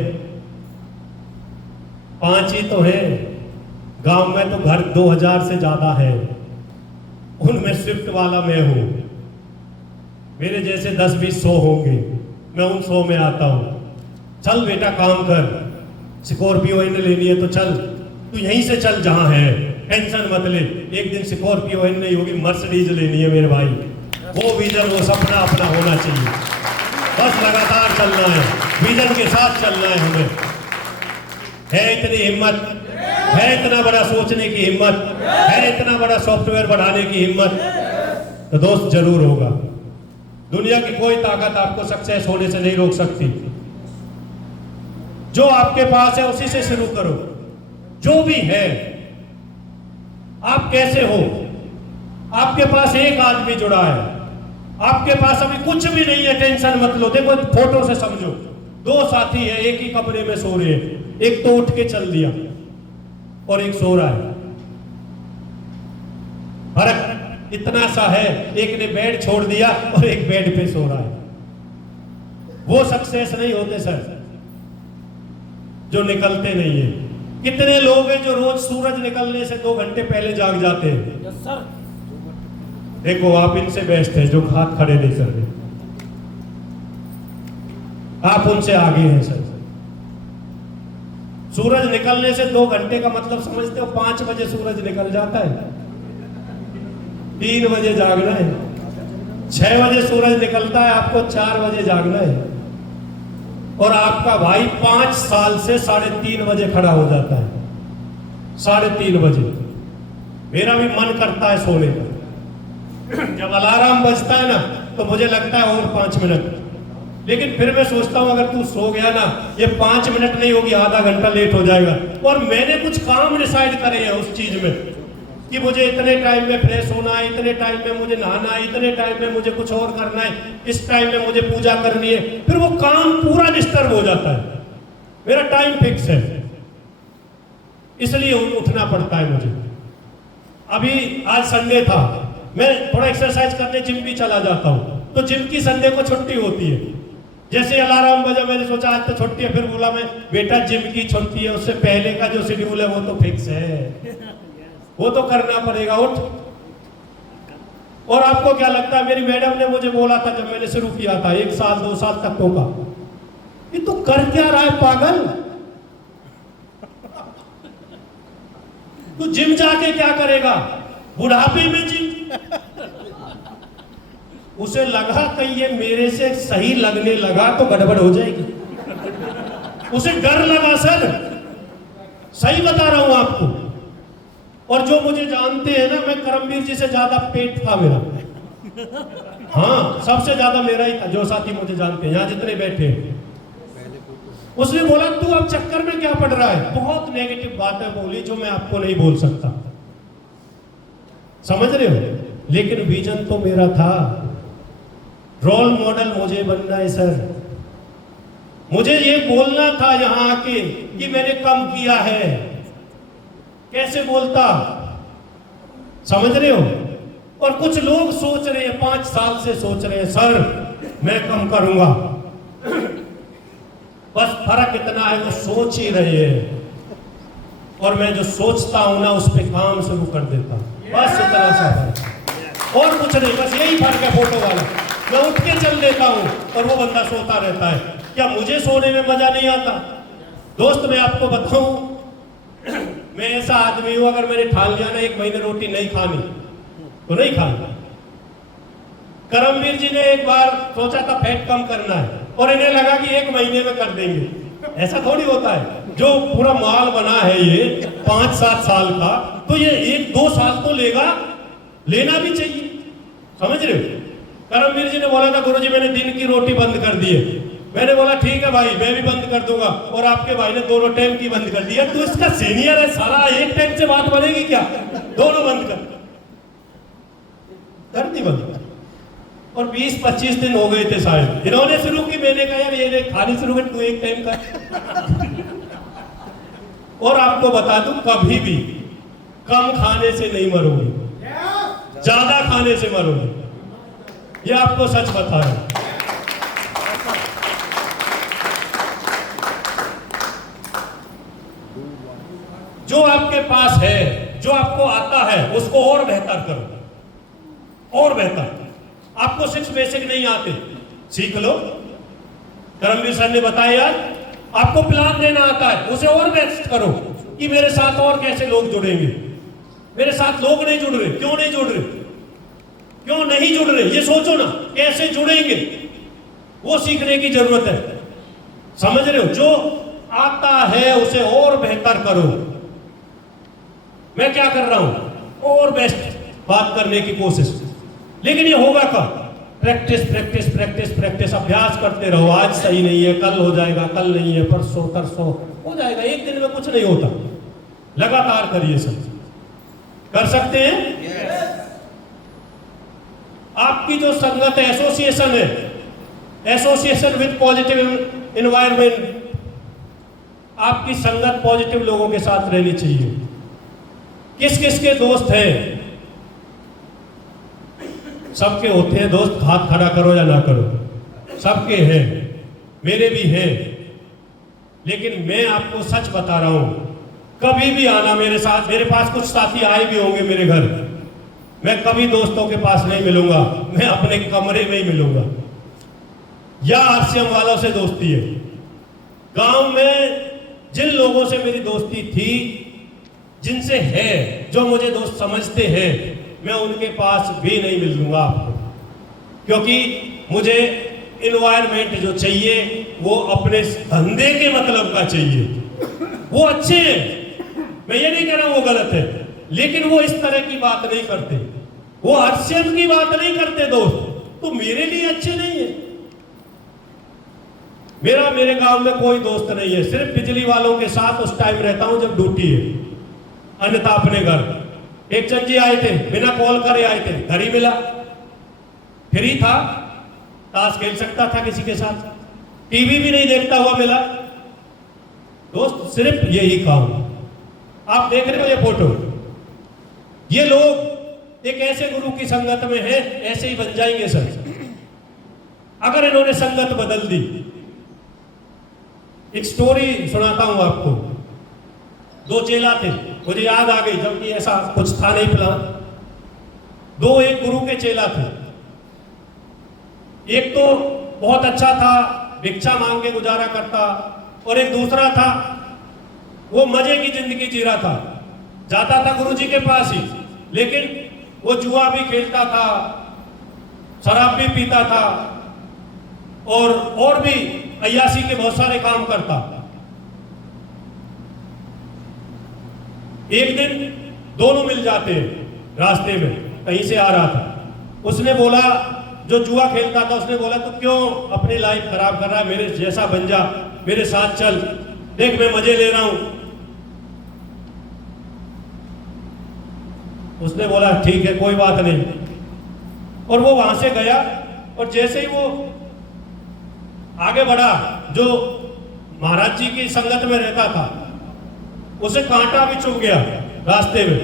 5 ही तो है। गांव में तो घर 2000 से ज्यादा है, उनमें स्विफ्ट वाला मैं हूं। मेरे जैसे 10-20 100 होंगे, मैं उन 100 में आता हूं। चल बेटा काम कर, स्कॉर्पियो N लेनी है तो चल, तू यहीं से चल जहां है, टेंशन मत ले। एक दिन स्कॉर्पियो N नहीं होगी, मर्सिडीज लेनी है मेरे भाई। वो विजन, वो सपना अपना होना चाहिए। बस लगातार चलना है, विजन के साथ चलना है हमें। है इतनी हिम्मत, है इतना बड़ा सोचने की हिम्मत, है इतना बड़ा सॉफ्टवेयर बढ़ाने की हिम्मत, तो दोस्त जरूर होगा। दुनिया की कोई ताकत आपको सक्सेस होने से नहीं रोक सकती। जो आपके पास है उसी से शुरू करो, जो भी है। आप कैसे हो? आपके पास एक आदमी जुड़ा है, आपके पास अभी कुछ भी नहीं है, टेंशन मत लो। देखो फोटो से समझो, 2 साथी है, एक ही कमरे में सो रहे हैं, एक तो उठ के चल दिया और एक सो रहा है। फर्क इतना सा है, एक ने बेड छोड़ दिया और एक बेड पे सो रहा है। वो सक्सेस नहीं होते सर जो निकलते नहीं है। कितने लोग हैं जो रोज सूरज निकलने से 2 घंटे पहले जाग जाते हैं। Yes sir. देखो आप इनसे बेस्ट है जो हाथ खड़े नहीं कर रहे, आप उनसे आगे हैं सर। सूरज निकलने से 2 घंटे का मतलब समझते हो? 5 बजे सूरज निकल जाता है, 3 बजे जागना है। 6 बजे सूरज निकलता है, आपको 4 बजे जागना है। और आपका भाई 5 साल से 3:30 बजे खड़ा हो जाता है, 3:30 बजे। मेरा भी मन करता है सोने का, जब अलार्म बजता है ना तो मुझे लगता है और 5 मिनट, लेकिन फिर मैं सोचता हूं अगर तू सो गया ना, ये 5 मिनट नहीं होगी, आधा घंटा लेट हो जाएगा। और मैंने कुछ काम डिसाइड करे हैं उस चीज में कि मुझे इतने टाइम में फ्रेश होना है, इतने टाइम में मुझे नहाना है, इतने टाइम में मुझे कुछ और करना है, इस टाइम में मुझे पूजा करनी है। फिर वो काम पूरा डिस्टर्ब हो जाता है। मेरा टाइम फिक्स है, इसलिए उठना पड़ता है मुझे। अभी आज संडे था, मैं थोड़ा एक्सरसाइज करने जिम भी चला जाता हूँ, तो जिम की संडे को छुट्टी होती है। जैसे अलार्म बजा, मैंने सोचा आज तो छुट्टी है, फिर बोला मैं बेटा जिम की छुट्टी है, उससे पहले का जो शेड्यूल है वो तो फिक्स है, वो तो करना पड़ेगा, उठ। और आपको क्या लगता है, मेरी मैडम ने मुझे बोला था जब मैंने शुरू किया था 1 साल 2 साल तक होगा, ये तू कर क्या रहा है पागल, तू जिम जाके क्या करेगा, बुढ़ापे में जिम। उसे लगा कहीं ये मेरे से सही लगने लगा तो गड़बड़ हो जाएगी, उसे डर लगा। सर सही बता रहा हूं आपको। और जो मुझे जानते हैं ना, मैं करमवीर जी से ज्यादा पेट था मेरा, हाँ सबसे ज्यादा मेरा ही था। जो साथी मुझे जानते हैं यहाँ जितने बैठे हैं, उसने बोला तू अब चक्कर में क्या पड़ रहा है, बहुत नेगेटिव बातें बोली जो मैं आपको नहीं बोल सकता, समझ रहे हो। लेकिन विजन तो मेरा था, रोल मॉडल मुझे बनना है सर। मुझे ये बोलना था यहां आके कि मैंने कम किया है, कैसे बोलता, समझ रहे हो। और कुछ लोग सोच रहे हैं, 5 साल से सोच रहे हैं सर मैं कम करूंगा, बस फर्क इतना है वो सोच ही रहे हैं, और मैं जो सोचता हूं ना उस पर काम शुरू कर देता, बस इतना सा है और कुछ नहीं, बस यही फर्क है फोटो वाला। मैं उठ के चल देता हूं और वो बंदा सोता रहता है। क्या मुझे सोने में मजा नहीं आता? दोस्त मैं आपको बताऊं, मैं ऐसा आदमी हूं, अगर मैंने ठान लिया ना 1 महीने रोटी नहीं खानी तो नहीं खानी। करमवीर जी ने एक बार सोचा था फैट कम करना है, और इन्हें लगा कि 1 महीने में कर देंगे। ऐसा थोड़ी होता है, जो पूरा माल बना है ये 5-7 साल का, तो ये 1-2 साल तो लेगा, लेना भी चाहिए, समझ रहे हो। करमवीर जी ने बोला था गुरुजी मैंने दिन की रोटी बंद कर दी है। मैंने बोला ठीक है भाई मैं भी बंद कर दूंगा, और आपके भाई ने दोनों टाइम की बंद कर दी है। तो इसका सीनियर है सारा, एक टाइम से बात बनेगी क्या, दोनों बंद कर दी बंद। और 20-25 दिन हो गए थे शायद, इन्होंने शुरू की, मैंने कहा यार ये खानी शुरू कर, तू एक टाइम कर। और आपको बता दूं कभी भी कम खाने से नहीं मरोगे, ज्यादा खाने से मरोगे, ये आपको सच बता रहा हूं। जो आपके पास है, जो आपको आता है, उसको और बेहतर करो, और बेहतर। आपको 6 बेसिक नहीं आते, सीख लो। करमवीर सर ने बताया यार, आपको प्लान देना आता है, उसे और बेस्ट करो कि मेरे साथ और कैसे लोग जुड़ेंगे। मेरे साथ लोग नहीं जुड़ रहे, क्यों नहीं जुड़ रहे, क्यों नहीं जुड़ रहे, ये सोचो ना, कैसे जुड़ेंगे, वो सीखने की जरूरत है, समझ रहे हो। जो आता है उसे और बेहतर करो। मैं क्या कर रहा हूं, और बेस्ट बात करने की कोशिश। लेकिन ये होगा कब, प्रैक्टिस प्रैक्टिस प्रैक्टिस प्रैक्टिस, अभ्यास करते रहो। आज सही नहीं है, कल हो जाएगा, कल नहीं है, परसों तरसों हो जाएगा, एक दिन में कुछ नहीं होता। लगातार करिए, सब कर सकते हैं। आपकी जो संगत है, एसोसिएशन है, एसोसिएशन विद पॉजिटिव एनवायरनमेंट, आपकी संगत पॉजिटिव लोगों के साथ रहनी चाहिए। किस किस के दोस्त हैं, सबके होते हैं दोस्त, हाथ खड़ा करो या ना करो, सबके हैं, मेरे भी हैं। लेकिन मैं आपको सच बता रहा हूं, कभी भी आना मेरे साथ, मेरे पास कुछ साथी आए भी होंगे मेरे घर, मैं कभी दोस्तों के पास नहीं मिलूंगा, मैं अपने कमरे में ही मिलूंगा, या आरसीएम वालों से दोस्ती है। गांव में जिन लोगों से मेरी दोस्ती थी, जिनसे है, जो मुझे दोस्त समझते हैं, मैं उनके पास भी नहीं मिल लूंगा आपको, क्योंकि मुझे इन्वायरमेंट जो चाहिए वो अपने धंधे के मतलब का चाहिए। वो अच्छे हैं, मैं ये नहीं कह रहा हूं वो गलत है, लेकिन वो इस तरह की बात नहीं करते, वो हर्षियत की बात नहीं करते दोस्त, तो मेरे लिए अच्छे नहीं है। मेरे गांव में कोई दोस्त नहीं है, सिर्फ बिजली वालों के साथ उस टाइम रहता हूं जब ड्यूटी है, अन्यथा अपने घर। एक चंद जी आए थे, बिना कॉल करे आए थे, घर ही मिला, फ्री था, ताश खेल सकता था किसी के साथ, टीवी भी नहीं देखता हुआ मिला। दोस्त सिर्फ यही काम। आप देख रहे हो ये फोटो, ये लोग एक ऐसे गुरु की संगत में है, ऐसे ही बन जाएंगे सर, अगर इन्होंने संगत बदल दी। एक स्टोरी सुनाता हूं आपको। दो चेला थे, मुझे याद आ गई, जबकि ऐसा कुछ था नहीं प्लान। दो एक गुरु के चेला थे, एक तो बहुत अच्छा था, भिक्षा मांग के गुजारा करता, और एक दूसरा था, वो मजे की जिंदगी जी रहा था, जाता था गुरुजी के पास ही, लेकिन वो जुआ भी खेलता था, शराब भी पीता था, और भी अय्यासी के बहुत सारे काम करता। एक दिन दोनों मिल जाते हैं रास्ते में, कहीं से आ रहा था। उसने बोला, जो जुआ खेलता था, उसने बोला तू क्यों अपनी लाइफ खराब कर रहा है, मेरे जैसा बन जा, मेरे साथ चल, देख मैं मजे ले रहा हूं। उसने बोला ठीक है, कोई बात नहीं, और वो वहां से गया, और जैसे ही वो आगे बढ़ा, जो महाराज जी की संगत में रहता था, उसे कांटा भी चुभ गया रास्ते में।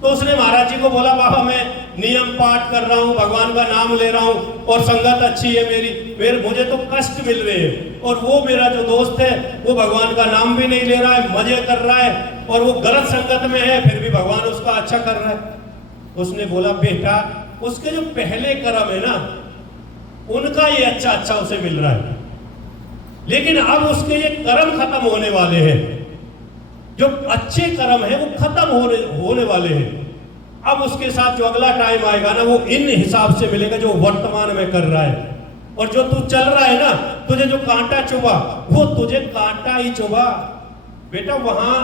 तो उसने महाराज जी को बोला, बाबा मैं नियम पाठ कर रहा हूँ, भगवान का नाम ले रहा हूँ, और संगत अच्छी है मेरी, मुझे तो कष्ट मिल रहे हैं, और वो मेरा जो दोस्त है वो भगवान का नाम भी नहीं ले रहा है, मजे कर रहा है, और वो गलत संगत में है, फिर भी भगवान उसका अच्छा कर रहा है। उसने बोला बेटा, उसके जो पहले कर्म है ना, उनका ये अच्छा उसे मिल रहा है, लेकिन अब उसके ये कर्म खत्म होने वाले हैं, जो अच्छे कर्म है वो खत्म होने वाले हैं। अब उसके साथ जो अगला टाइम आएगा ना, वो इन हिसाब से मिलेगा जो वर्तमान में कर रहा है। और जो तू चल रहा है ना, तुझे जो कांटा चुभा, वो तुझे कांटा ही चुभा बेटा, वहां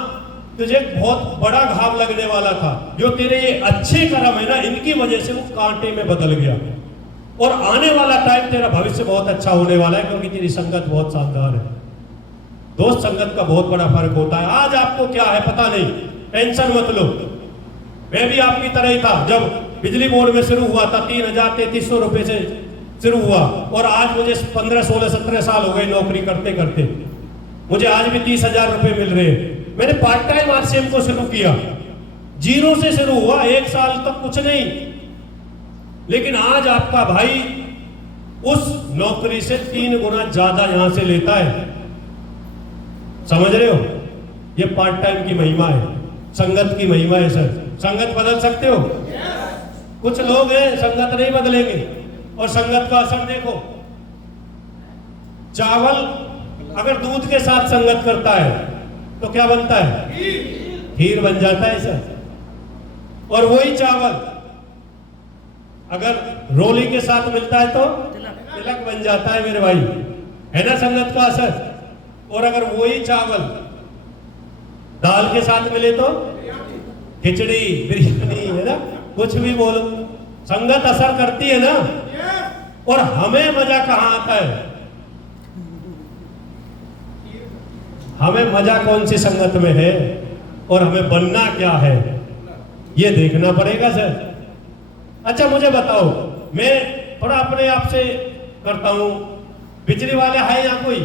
तुझे बहुत बड़ा घाव लगने वाला था। जो तेरे ये अच्छे कर्म है ना, इनकी वजह से वो कांटे में बदल गया, और आने वाला टाइम तेरा भविष्य बहुत अच्छा होने वाला है, क्योंकि तेरी संगत बहुत शानदार है। दोस्त संगत का बहुत बड़ा फर्क होता है। आज आपको क्या है पता नहीं, टेंशन मत लो, मैं भी आपकी तरह ही था। जब बिजली बोर्ड में शुरू हुआ था, 3,000-3,300 रुपए से शुरू हुआ, और आज मुझे 15, 16, 17 साल हो गए नौकरी करते करते, मुझे आज भी 30,000 रुपए मिल रहे हैं। मैंने पार्ट टाइम आरसीएम को शुरू किया, जीरो से शुरू हुआ, 1 साल तक कुछ नहीं, लेकिन आज आपका भाई उस नौकरी से 3 गुना ज्यादा यहां से लेता है। समझ रहे हो, ये पार्ट टाइम की महिमा है, संगत की महिमा है सर। संगत बदल सकते हो? कुछ लोग हैं संगत नहीं बदलेंगे, और संगत का असर देखो। चावल अगर दूध के साथ संगत करता है तो क्या बनता है? खीर बन जाता है सर। और वही चावल अगर रोली के साथ मिलता है तो तिलक बन जाता है मेरे भाई, है ना संगत का असर। और अगर वही चावल दाल के साथ मिले तो खिचड़ी, बिरयानी, है ना, कुछ भी बोलो, संगत असर करती है ना। और हमें मजा कहां आता है? हमें मजा कौन सी संगत में है, और हमें बनना क्या है, ये देखना पड़ेगा सर। अच्छा मुझे बताओ, मैं थोड़ा अपने आप से करता हूं, बिजली वाले है यहाँ कोई?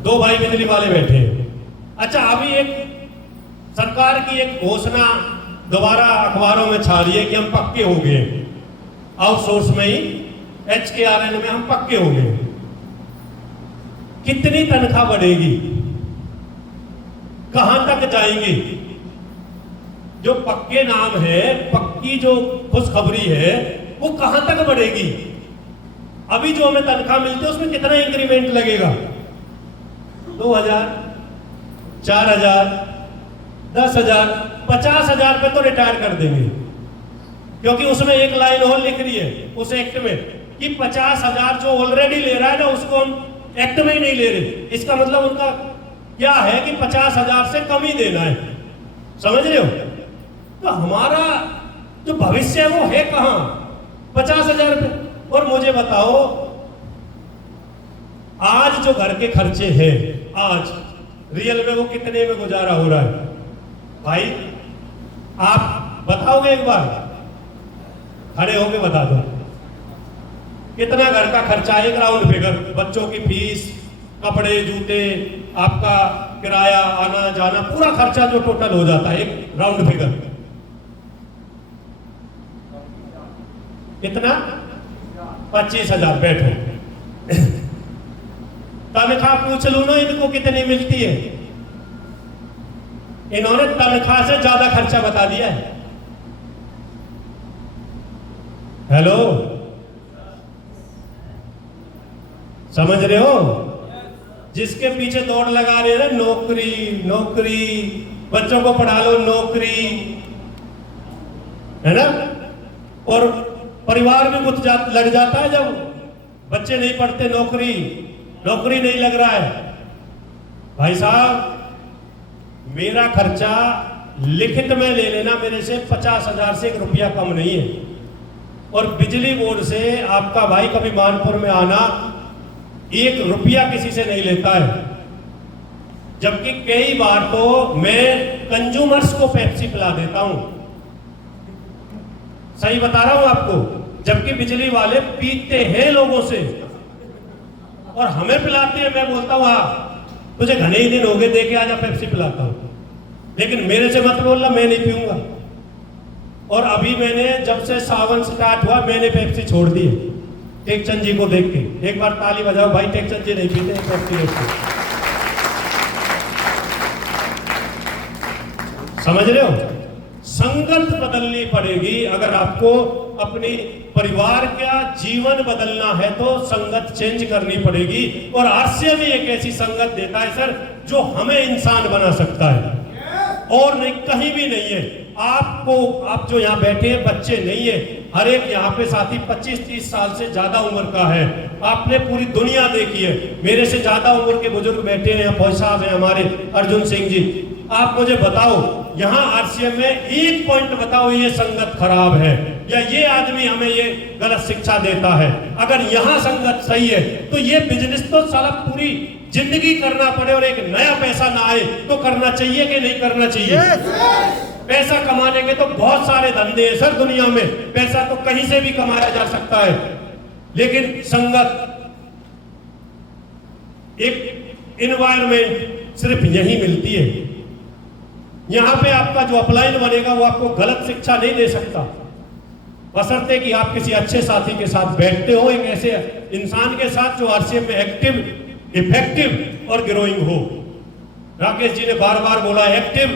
2 भाई बिजली वाले बैठे हैं। अच्छा, अभी एक सरकार की एक घोषणा दोबारा अखबारों में छा रही है कि हम पक्के हो गए, आउटसोर्स में ही HKRN में हम पक्के हो गए। कितनी तनख्वाह बढ़ेगी, कहां तक जाएंगे? जो पक्के नाम है, पक्की जो खुशखबरी है, वो कहां तक बढ़ेगी? अभी जो हमें तनख्वाह मिलती है उसमें कितना इंक्रीमेंट लगेगा? 2,000, 4,000, 10,000, 50,000 पे तो रिटायर कर देंगे, क्योंकि उसमें एक लाइन और लिख रही है उस एक्ट में कि 50,000 जो ऑलरेडी ले रहा है ना, उसको हम एक्ट में ही नहीं ले रहे। इसका मतलब उनका क्या है कि 50,000 से कम ही देना है। समझ रहे हो? तो हमारा जो भविष्य है वो है कहां? 50,000 रुपये। और मुझे बताओ, आज जो घर के खर्चे हैं, आज रियल में वो कितने में गुजारा हो रहा है? भाई आप बताओगे एक बार, खड़े होके बता दो कितना घर का खर्चा? एक राउंड फिगर, बच्चों की फीस, कपड़े, जूते, आपका किराया, आना जाना, पूरा खर्चा जो टोटल हो जाता है, एक राउंड फिगर कितना? 25,000। बैठो तनख्वाह पूछ लू ना इनको कितनी मिलती है। इन्होंने तनख्वाह से ज्यादा खर्चा बता दिया है। हेलो, समझ रहे हो? जिसके पीछे दौड़ लगा रहे हैं, नौकरी नौकरी, बच्चों को पढ़ा लो, नौकरी, है ना? और परिवार में कुछ लग जाता है जब बच्चे नहीं पढ़ते, नौकरी नहीं लग रहा है। भाई साहब, मेरा खर्चा लिखित में ले लेना मेरे से 50,000 से 1 रुपया कम नहीं है। और बिजली बोर्ड से आपका भाई कभी मानपुर में आना 1 रुपया किसी से नहीं लेता है। जबकि कई बार तो मैं कंज्यूमर्स को पेप्सी पिला देता हूं। सही बता रहा हूं आपको, जबकि बिजली वाले पीते हैं लोगों से और हमें पिलाते हैं। मैं बोलता हूं हाँ, तुझे घने ही दिन हो गए, देखे आजा पेप्सी पिलाता हूं, लेकिन मेरे से मत बोलना, मैं नहीं पीऊंगा। और अभी मैंने, जब से सावन स्टार्ट हुआ, मैंने पेप्सी छोड़ दी है टेकचंद जी को देख के। एक बार ताली बजाओ भाई, टेकचंद जी नहीं पीते पेप्सी देखते। समझ रहे हो? संगत बदलनी पड़ेगी। अगर आपको अपनी परिवार का जीवन बदलना है तो संगत चेंज करनी पड़ेगी। और आरसीएम एक ऐसी संगत देता है सर, जो हमें इंसान बना सकता है, और नहीं, कहीं भी नहीं है। आपको, आप जो यहाँ बैठे हैं, बच्चे नहीं है, हर एक यहाँ पे साथी 25-30 साल से ज्यादा उम्र का है। आपने पूरी दुनिया देखी है। मेरे से ज्यादा उम्र के बुजुर्ग बैठे हैं, फौज साहब हैं हमारे, अर्जुन सिंह जी। आप मुझे बताओ, यहाँ आरसीएम में एक पॉइंट बताओ, ये संगत खराब है या ये आदमी हमें ये गलत शिक्षा देता है। अगर यहाँ संगत सही है तो ये बिजनेस तो साला पूरी जिंदगी करना पड़े और एक नया पैसा ना आए तो करना चाहिए कि नहीं करना चाहिए? पैसा कमाने के तो बहुत सारे धंधे हैं सर दुनिया में, पैसा तो कहीं से भी कमाया जा सकता है। लेकिन संगत, एक एनवायरमेंट सिर्फ यही मिलती है। यहां पे आपका जो अपलाइन बनेगा वो आपको गलत शिक्षा नहीं दे सकता, बशर्ते कि आप किसी अच्छे साथी के साथ बैठते हो, एक ऐसे इंसान के साथ जो आरसीएम में एक्टिव, इफेक्टिव और ग्रोइंग हो। राकेश जी ने बार बार बोला एक्टिव,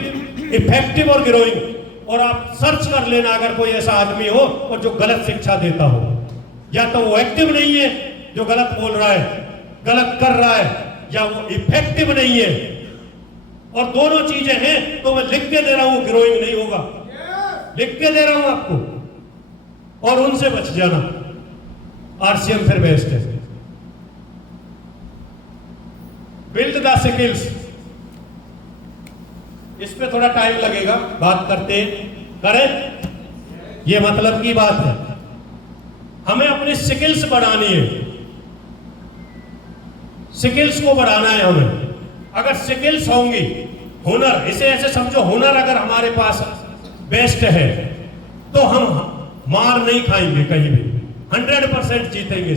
इफेक्टिव और ग्रोइंग। और आप सर्च कर लेना अगर कोई ऐसा आदमी हो और जो गलत शिक्षा देता हो, या तो वो एक्टिव नहीं है जो गलत बोल रहा है, गलत कर रहा है, या वो इफेक्टिव नहीं है। और दोनों चीजें हैं तो मैं लिख के दे रहा हूं, ग्रोइंग नहीं होगा, लिख के दे रहा हूं आपको। और उनसे बच जाना, आरसीएम फिर बेस्ट है। बिल्ड द स्किल्स, इस पे थोड़ा टाइम लगेगा, बात करते करें, ये मतलब की बात है। हमें अपनी स्किल्स बढ़ानी है, स्किल्स को बढ़ाना है हमें। अगर स्किल्स होंगी, हुनर, इसे ऐसे समझो, हुनर अगर हमारे पास बेस्ट है तो हम मार नहीं खाएंगे कहीं भी, 100% जीतेंगे,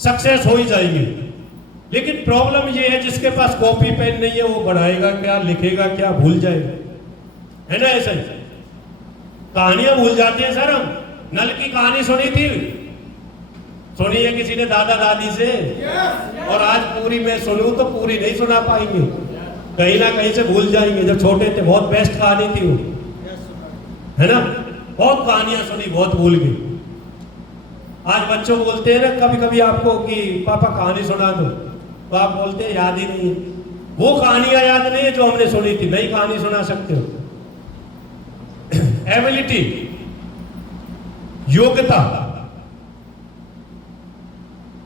सक्सेस हो ही जाएंगे। लेकिन प्रॉब्लम ये है, जिसके पास कॉपी पेन नहीं है वो बढ़ाएगा क्या, लिखेगा क्या, भूल जाएगा, है ना? ऐसा ही कहानियां भूल जाते हैं सर हम। नल की कहानी सुनी थी, सुनी है किसी ने दादा दादी से? और आज पूरी मैं सुनूं तो पूरी नहीं सुना पाएंगे, कहीं ना कहीं से भूल जाएंगे। जब छोटे थे बहुत बेस्ट कहानी थी वो, है ना? बहुत कहानियां सुनी, बहुत भूल गई। आज बच्चों बोलते हैं ना कभी कभी आपको कि पापा कहानी सुना दो, तो आप बोलते हैं याद ही नहीं है। वो कहानियां याद नहीं है जो हमने सुनी थी, नई कहानी सुना सकते हो। एबिलिटी, योग्यता,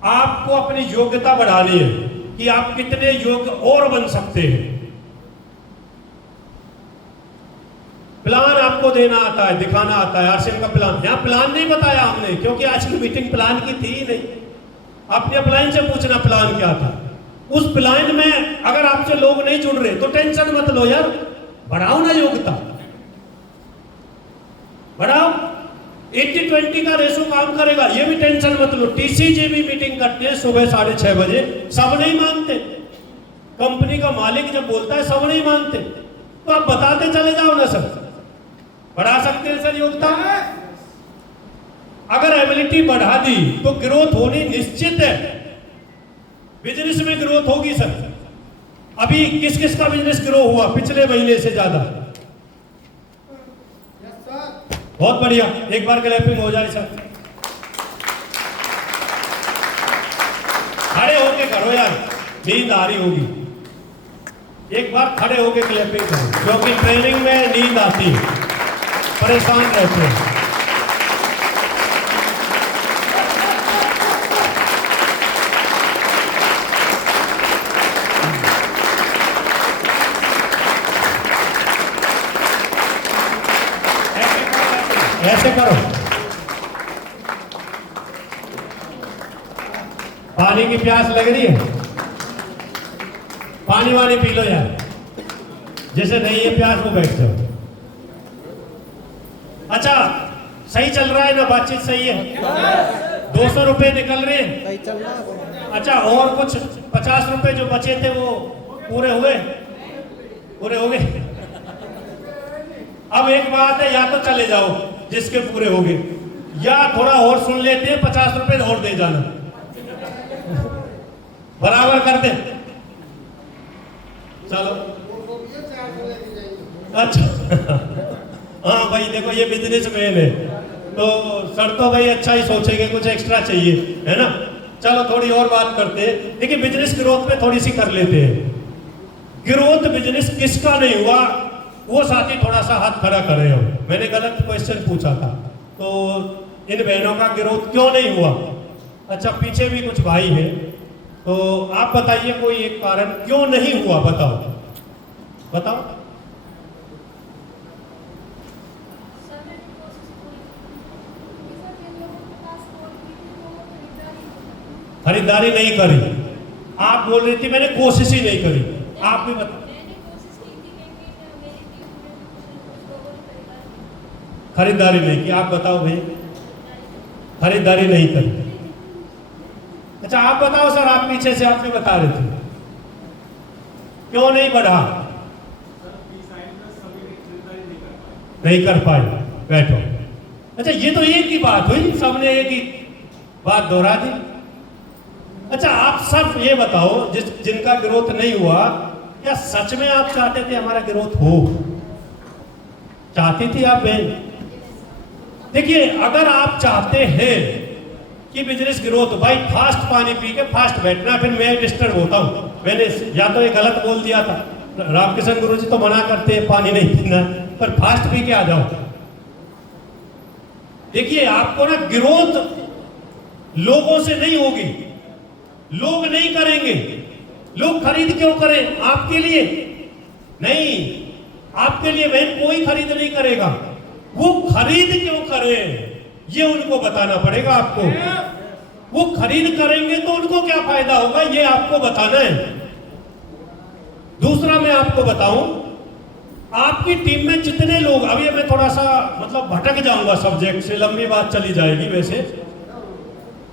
आपको अपनी योग्यता बढ़ानी है कि आप कितने योग्य और बन सकते हैं। प्लान आपको देना आता है, दिखाना आता है। आरसीएम का प्लान, यहां प्लान नहीं बताया हमने, क्योंकि आज की मीटिंग प्लान की थी ही नहीं। अपने अपलाइन से पूछना प्लान क्या था। उस प्लान में अगर आपसे लोग नहीं जुड़ रहे तो टेंशन मत लो यार, बढ़ाओ ना योग्यता, बढ़ाओ। 80-20 का रेशो काम करेगा, ये भी टेंशन मत लो। टीसीजी भी मीटिंग करते हैं सुबह 6:30 बजे, सब नहीं मानते। कंपनी का मालिक जब बोलता है सब नहीं मानते, तो आप बताते चले जाओ ना सर, बढ़ा सकते हैं सर योग्यता। अगर एबिलिटी बढ़ा दी तो ग्रोथ होनी निश्चित है, बिजनेस में ग्रोथ होगी सर। अभी किस किस का बिजनेस ग्रो हुआ पिछले महीने से ज्यादा? बहुत बढ़िया, एक बार क्लैपिंग हो जाए सर। खड़े होके करो यार, नींद आ रही होगी। एक बार खड़े होके क्लैपिंग करो, क्योंकि ट्रेनिंग में नींद आती है, परेशान रहते हैं। ऐसे करो, पानी की प्यास लग रही है, पानी वानी पी लो यार। जैसे नहीं है प्यास वो बैठ जाओ। अच्छा, सही चल रहा है ना, बातचीत सही है? 200 रुपए निकल रहे हैं, सही चल रहा है। अच्छा, और कुछ 50 रुपए जो बचे थे वो पूरे हुए? पूरे हो गए। अब एक बात है, या तो चले जाओ जिसके पूरे हो गए, या थोड़ा और सुन लेते हैं, 50 रुपए और दे जाना, बराबर कर दे। चलो अच्छा हाँ भाई देखो, ये बिजनेसमैन है तो सर तो भाई अच्छा ही सोचेंगे, कुछ एक्स्ट्रा चाहिए है ना। चलो थोड़ी और बात करते हैं। देखिए बिजनेस ग्रोथ पे थोड़ी सी कर लेते हैं। ग्रोथ बिजनेस किसका नहीं हुआ, वो साथी थोड़ा सा हाथ खड़ा कर रहे हो। मैंने गलत क्वेश्चन पूछा था, तो इन बहनों का ग्रोथ क्यों नहीं हुआ? अच्छा, पीछे भी कुछ भाई हैं, तो आप बताइए कोई एक कारण क्यों नहीं हुआ, बताओ बताओ। खरीदारी नहीं करी, आप बोल रही थी मैंने कोशिश ही नहीं करी, आप भी बताओ। खरीदारी नहीं की, आप बताओ भाई। खरीदारी नहीं करी। अच्छा आप बताओ सर, आप पीछे से आप भी बता रहे थे, क्यों नहीं बढ़ा? नहीं कर पाए, बैठो। अच्छा ये तो एक ही बात हुई, सबने एक ही बात दोहरा दी। अच्छा आप सब ये बताओ, जिनका ग्रोथ नहीं हुआ, क्या सच में आप चाहते थे हमारा ग्रोथ हो? चाहती थी आप बहन? देखिए अगर आप चाहते हैं कि बिजनेस ग्रोथ, भाई फास्ट पानी पी के फास्ट बैठना, फिर मैं डिस्टर्ब होता हूं। मैंने या तो ये गलत बोल दिया था, रामकिशन गुरु जी तो मना करते हैं पानी नहीं पीना, पर फास्ट पी के आ जाओ। देखिए आपको ना ग्रोथ लोगों से नहीं होगी, लोग नहीं करेंगे। लोग खरीद क्यों करें? आपके लिए नहीं, आपके लिए बहन कोई खरीद नहीं करेगा। वो खरीद क्यों करें ये उनको बताना पड़ेगा आपको। वो खरीद करेंगे तो उनको क्या फायदा होगा ये आपको बताना है। दूसरा मैं आपको बताऊं, आपकी टीम में जितने लोग, अभी मैं थोड़ा सा मतलब भटक जाऊंगा सब्जेक्ट से, लंबी बात चली जाएगी। वैसे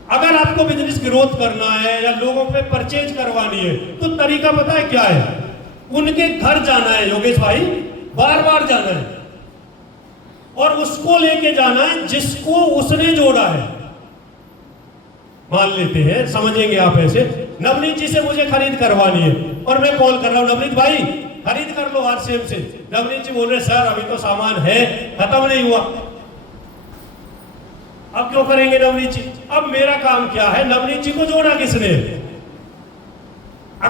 अगर आपको बिजनेस ग्रोथ करना है या लोगों पे परचेज करवानी है तो तरीका पता है क्या है? उनके घर जाना है योगेश भाई, बार बार जाना है और उसको लेके जाना है जिसको उसने जोड़ा है। मान लेते हैं, समझेंगे आप ऐसे, नवनीत जी से मुझे खरीद करवानी है और मैं कॉल कर रहा हूं, नवनीत भाई खरीद कर लो आरसीएम से। नवनीत जी बोल रहे सर अभी तो सामान है, खत्म नहीं हुआ। अब क्यों करेंगे नवनीत जी? अब मेरा काम क्या है? नवनीत जी को जोड़ा किसने?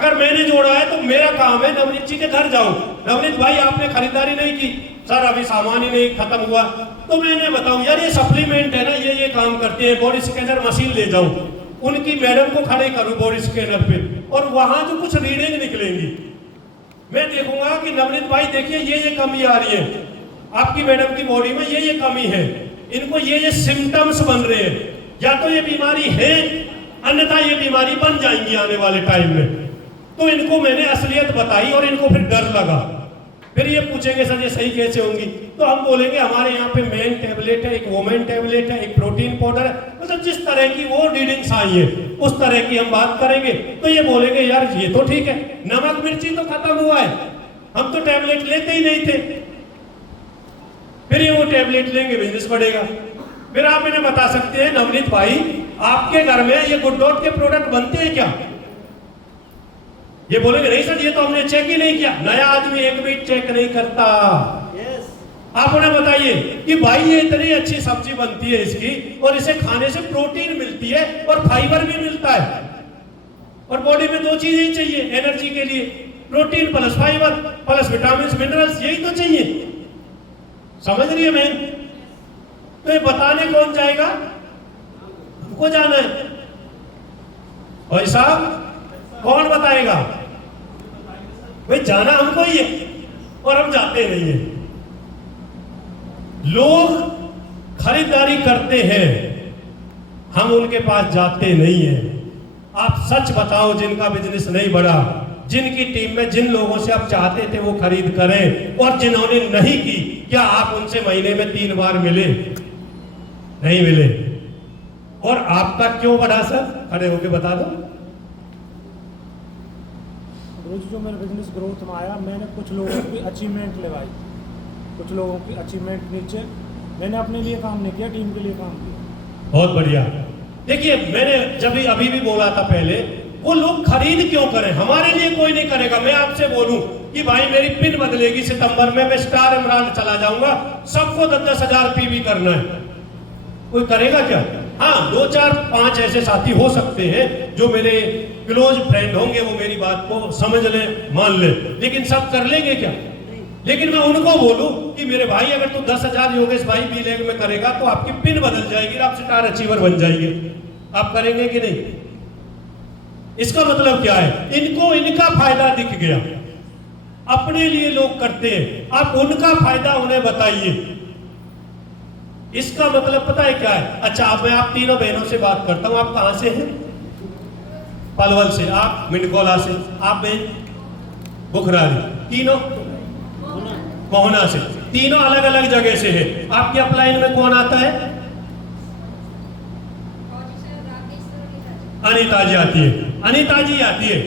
अगर मैंने जोड़ा है तो मेरा काम है नवनीत जी के घर जाऊं, नवनीत भाई आपने खरीदारी नहीं की, सर अभी सामान ही नहीं खत्म हुआ, तो मैंने बताऊं यार ये सप्लीमेंट है ना, ये काम करते हैं, बॉडी स्कैनर मशीन ले जाऊं, उनकी मैडम को खड़े करूं बॉडी स्कैनर पे, और वहां जो कुछ रीडिंग निकलेंगी मैं देखूंगा कि नवनीत भाई देखिए ये कमी आ रही है आपकी मैडम की बॉडी में, ये कमी है, इनको ये सिम्टम्स बन रहे हैं, या तो ये बीमारी है अन्यथा ये बीमारी बन जाएंगी आने वाले टाइम में। तो इनको मैंने असलियत बताई और इनको फिर डर लगा, फिर ये पूछेंगे सर ये सही कैसे होंगी, तो हम बोलेंगे हमारे यहाँ पे मेन टेबलेट है, एक वोमेन टेबलेट है, एक प्रोटीन पाउडर है, मतलब जिस तरह की वो रीडिंग्स आई है उस तरह की हम बात करेंगे, तो ये बोलेंगे यार ये तो ठीक है, नमक मिर्ची तो खत्म हुआ है, हम तो टेबलेट लेते ही नहीं थे, फिर ये वो टेबलेट लेंगे, बिजनेस बढ़ेगा। फिर आप इन्हें बता सकते हैं नवनीत भाई आपके घर में ये गुड डॉट के प्रोडक्ट बनते हैं क्या, ये बोलेंगे नहीं सर ये तो हमने चेक ही नहीं किया, नया आदमी एक भी चेक नहीं करता। Yes. आप उन्हें बताइए कि भाई ये इतनी अच्छी सब्जी बनती है इसकी, और इसे खाने से प्रोटीन मिलती है और फाइबर भी मिलता है, और बॉडी में दो चीजें ही चाहिए एनर्जी के लिए, protein plus fibre plus vitamin minerals, यही तो चाहिए, समझ रही है मैं। तो ये बताने कौन जाएगा, हमको जाना है, भाई साहब कौन बताएगा, भाई जाना हमको ही है और हम जाते नहीं है। लोग खरीदारी करते हैं, हम उनके पास जाते नहीं है। आप सच बताओ जिनका बिजनेस नहीं बढ़ा, जिनकी टीम में जिन लोगों से आप चाहते थे वो खरीद करें और जिन्होंने नहीं की, क्या आप उनसे महीने में 3 बार मिले? नहीं मिले। और आपका क्यों बढ़ा सर, खड़े होके बता दो। रोज जो मेरा बिजनेस ग्रोथ में आया, मैंने कुछ लोगों की अचीवमेंट लगाई, कुछ लोगों की अचीवमेंट नीचे, मैंने अपने लिए काम नहीं किया, टीम के लिए काम किया। बहुत बढ़िया। देखिए मैंने जब भी अभी भी बोला था पहले, वो लोग खरीद क्यों करें, हमारे लिए कोई नहीं करेगा। मैं आपसे बोलूं कि भाई मेरी पिन बदलेगी सितंबर में, मैं स्टार एमराल्ड चला जाऊंगा, सबको 10-10 हजार पीवी करना है, कोई करेगा क्या? हाँ 2, 4, 5 ऐसे साथी हो सकते हैं जो मेरे क्लोज फ्रेंड होंगे, वो मेरी बात को समझ ले मान ले, लेकिन सब कर लेंगे क्या? लेकिन मैं उनको बोलूं कि मेरे भाई अगर तू 10,000 योगेश भाई बी लेग में करेगा तो आपकी पिन बदल जाएगी, आप स्टार अचीवर बन जाएंगे, आप करेंगे कि नहीं? इसका मतलब क्या है, इनको इनका फायदा दिख गया, अपने लिए लोग करते हैं, आप उनका फायदा उन्हें बताइए। इसका मतलब पता है क्या है? अच्छा अब मैं आप तीनों बहनों से बात करता हूं, आप कहां से हैं? पलवल से, आप मिंडकोला से, आप बहन बुखरारी, तीनों मोहना से, तीनों अलग अलग जगह से है। आपके अपलाइन में कौन आता है? अनीता जी आती है, अनीता जी आती है,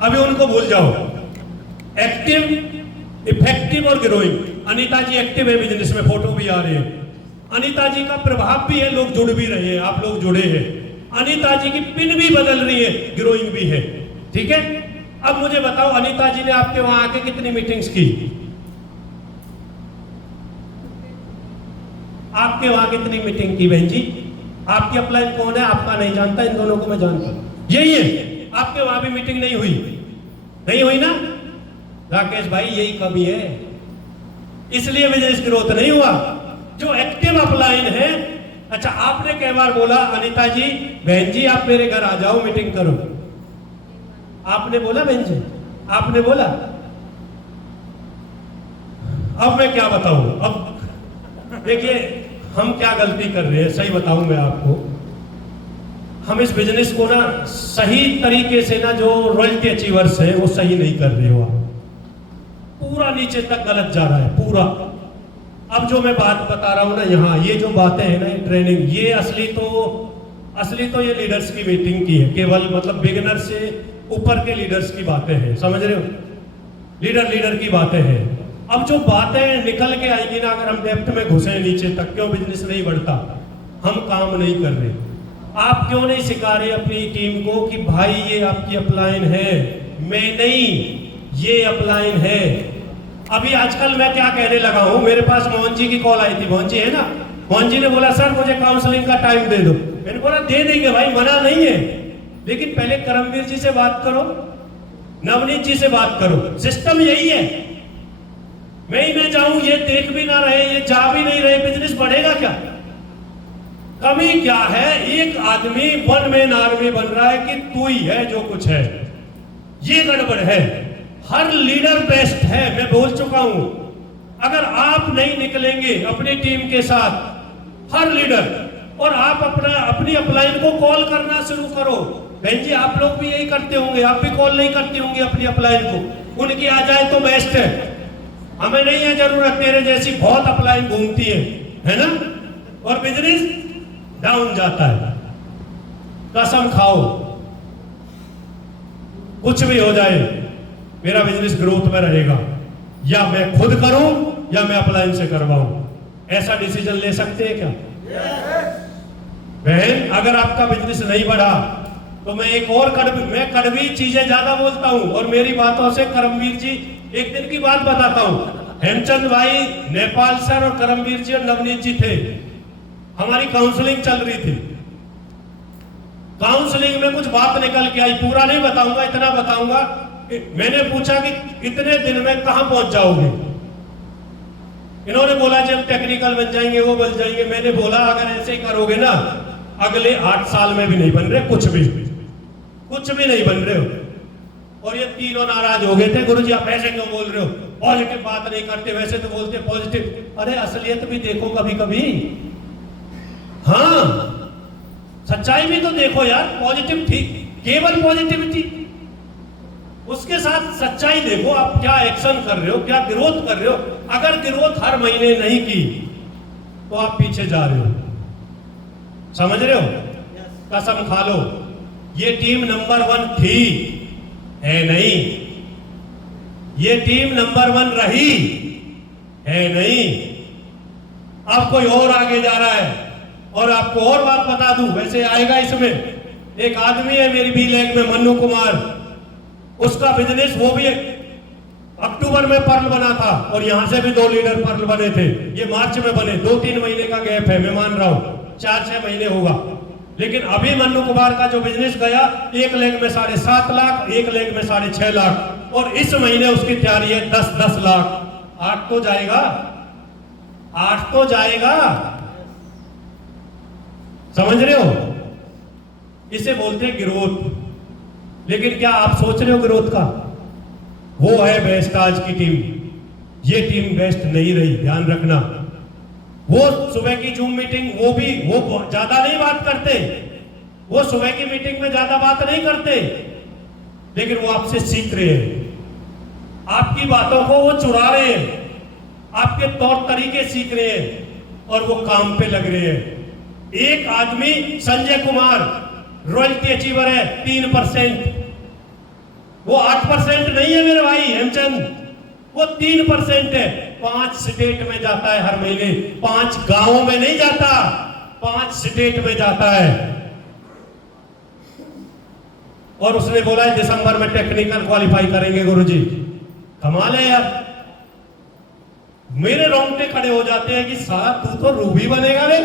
अभी उनको भूल जाओ। एक्टिव, इफेक्टिव और ग्रोइंग, अनीता जी एक्टिव है बिजनेस में, फोटो भी आ रहे हैं, अनीता जी का प्रभाव भी है, लोग जुड़ भी रहे हैं, आप लोग जुड़े हैं, अनीता जी की पिन भी बदल रही है, ग्रोइंग भी है, ठीक है। अब मुझे बताओ अनीता जी ने आपके वहां आके कितनी मीटिंग्स की? आपके वहां कितनी मीटिंग की बहन जी? आपकी अपलाइन कौन है? आपका नहीं जानता, इन दोनों को मैं जानता हूं, यही है। आपके वहां भी मीटिंग नहीं हुई, नहीं हुई ना राकेश भाई? यही कमी है, इसलिए बिजनेस ग्रोथ नहीं हुआ। जो एक्टिव अपलाइन है, अच्छा आपने कई बार बोला अनीता जी बहन जी आप मेरे घर आ जाओ मीटिंग करो, आपने बोला बहन जी? आपने बोला? अब मैं क्या बताऊं? अब देखिए हम क्या गलती कर रहे हैं, सही बताऊं मैं आपको, हम इस बिजनेस को ना सही तरीके से ना, जो रॉयल्टी अचीवर्स है वो सही नहीं कर रहे हो आप, पूरा नीचे तक गलत जा रहा है पूरा। अब जो मैं बात बता रहा हूं ना यहाँ, ये जो बातें हैं ना, ट्रेनिंग, ये असली तो ये लीडर्स की मीटिंग की है, केवल मतलब बिगिनर से ऊपर के लीडर्स की बातें हैं, समझ रहे हो? लीडर की बातें हैं। अब जो बातें निकल के आएंगी ना, अगर हम डेप्थ में घुसे नीचे तक, क्यों बिजनेस नहीं बढ़ता? हम काम नहीं कर रहे। आप क्यों नहीं सिखा रहे अपनी टीम को कि भाई ये आपकी अपलाइन है, मैं नहीं, ये अपलाइन है। अभी आजकल मैं क्या कहने लगा हूं, मेरे पास मोहन जी की कॉल आई थी, मोहन जी है ना, मोहन जी ने बोला सर मुझे काउंसलिंग का टाइम दे दो। मैंने बोला दे देंगे भाई, मना नहीं है, लेकिन पहले करमवीर जी से बात करो, नवनीत जी से बात करो। सिस्टम यही है, मैं ही मैं जाऊं, ये देख भी ना रहे, ये जा भी नहीं रहे, बिजनेस बढ़ेगा क्या? कमी क्या है? एक आदमी वन मैन आर्मी बन रहा है कि तू ही है जो कुछ है, ये गड़बड़ है। हर लीडर बेस्ट है, मैं बोल चुका हूं। अगर आप नहीं निकलेंगे अपनी टीम के साथ, हर लीडर, और आप अपनी अपलाइन को कॉल करना शुरू करो। बहन जी आप लोग भी यही करते होंगे, आप भी कॉल नहीं करती होंगी अपनी अपलाइन को, उनकी आ जाए तो बेस्ट है, हमें नहीं है जरूरत, तेरे जैसी बहुत अपलाइन घूमती है ना, और बिजनेस डाउन जाता है। कसम खाओ, कुछ भी हो जाए मेरा बिजनेस ग्रोथ में रहेगा, या मैं खुद करूं या मैं अपलाइन से करवाऊं। ऐसा डिसीजन ले सकते हैं क्या? बहन अगर आपका बिजनेस नहीं बढ़ा तो मैं एक और कड़वी चीजें ज्यादा बोलता हूं, और मेरी बातों से करमवीर जी, एक दिन की बात बताता हूं। हेमचंद भाई, नेपाल सर और करमवीर जी और नवनीत जी थे, हमारी काउंसलिंग चल रही थी। काउंसलिंग में कुछ बात निकल के आई, पूरा नहीं बताऊंगा, इतना बताऊंगा। मैंने पूछा कि इतने दिन में कहां पहुंच जाओगे? इन्होंने बोला जी हम टेक्निकल बन जाएंगे, वो बन जाएंगे। मैंने बोला अगर ऐसे ही करोगे ना, अगले 8 साल में भी नहीं बन रहे, कुछ भी नहीं बन रहे हो। और ये तीनों नाराज हो गए थे, गुरुजी आप ऐसे क्यों बोल रहे हो, पॉजिटिव बात नहीं करते, वैसे तो बोलते पॉजिटिव। अरे असलियत भी देखो कभी कभी, हाँ सच्चाई भी तो देखो यार। पॉजिटिव ठीक, केवल पॉजिटिविटी, उसके साथ सच्चाई देखो, आप क्या एक्शन कर रहे हो, क्या ग्रोथ कर रहे हो। अगर ग्रोथ हर महीने नहीं की तो आप पीछे जा रहे हो, समझ रहे हो? कसम खा लो, ये टीम नंबर 1 थी, है नहीं, ये टीम नंबर 1 रही है नहीं, अब कोई और आगे जा रहा है। और आपको और बात बता दूं, वैसे आएगा इसमें, एक आदमी है मेरी बी लैग में, मन्नू कुमार, उसका बिजनेस, वो भी अक्टूबर में पर्ल बना था, और यहां से भी 2 लीडर पर्ल बने थे, ये मार्च में बने। 2-3 महीने का गैप है, मैं मान रहा हूं 4-6 महीने होगा। लेकिन अभी मन्नू कुमार का जो बिजनेस गया, एक लेग में 7.5 लाख, एक लेग में 6.5 लाख, और इस महीने उसकी तैयारी है 10-10 लाख। 8 तो जाएगा, 8 तो जाएगा, समझ रहे हो? इसे बोलते हैं ग्रोथ। लेकिन क्या आप सोच रहे हो ग्रोथ का? वो है बेस्ट आज की टीम, ये टीम बेस्ट नहीं रही, ध्यान रखना। वो सुबह की जूम मीटिंग, वो ज्यादा नहीं बात करते, वो सुबह की मीटिंग में ज्यादा बात नहीं करते, लेकिन वो आपसे सीख रहे हैं, आपकी बातों को वो चुरा रहे हैं, आपके तौर तरीके सीख रहे हैं, और वो काम पे लग रहे हैं। एक आदमी संजय कुमार रॉयल्टी अचीवर है 3%, वो 8% नहीं है मेरे भाई हेमचंद, वो 3% है। 5 स्टेट में जाता है हर महीने, 5 गांवों में नहीं जाता, 5 स्टेट में जाता है। और उसने बोला है दिसंबर में टेक्निकल क्वालिफाई करेंगे गुरुजी। कमाल है यार, मेरे रोंगटे खड़े हो जाते हैं कि साला तू तो रूबी बनेगा रे।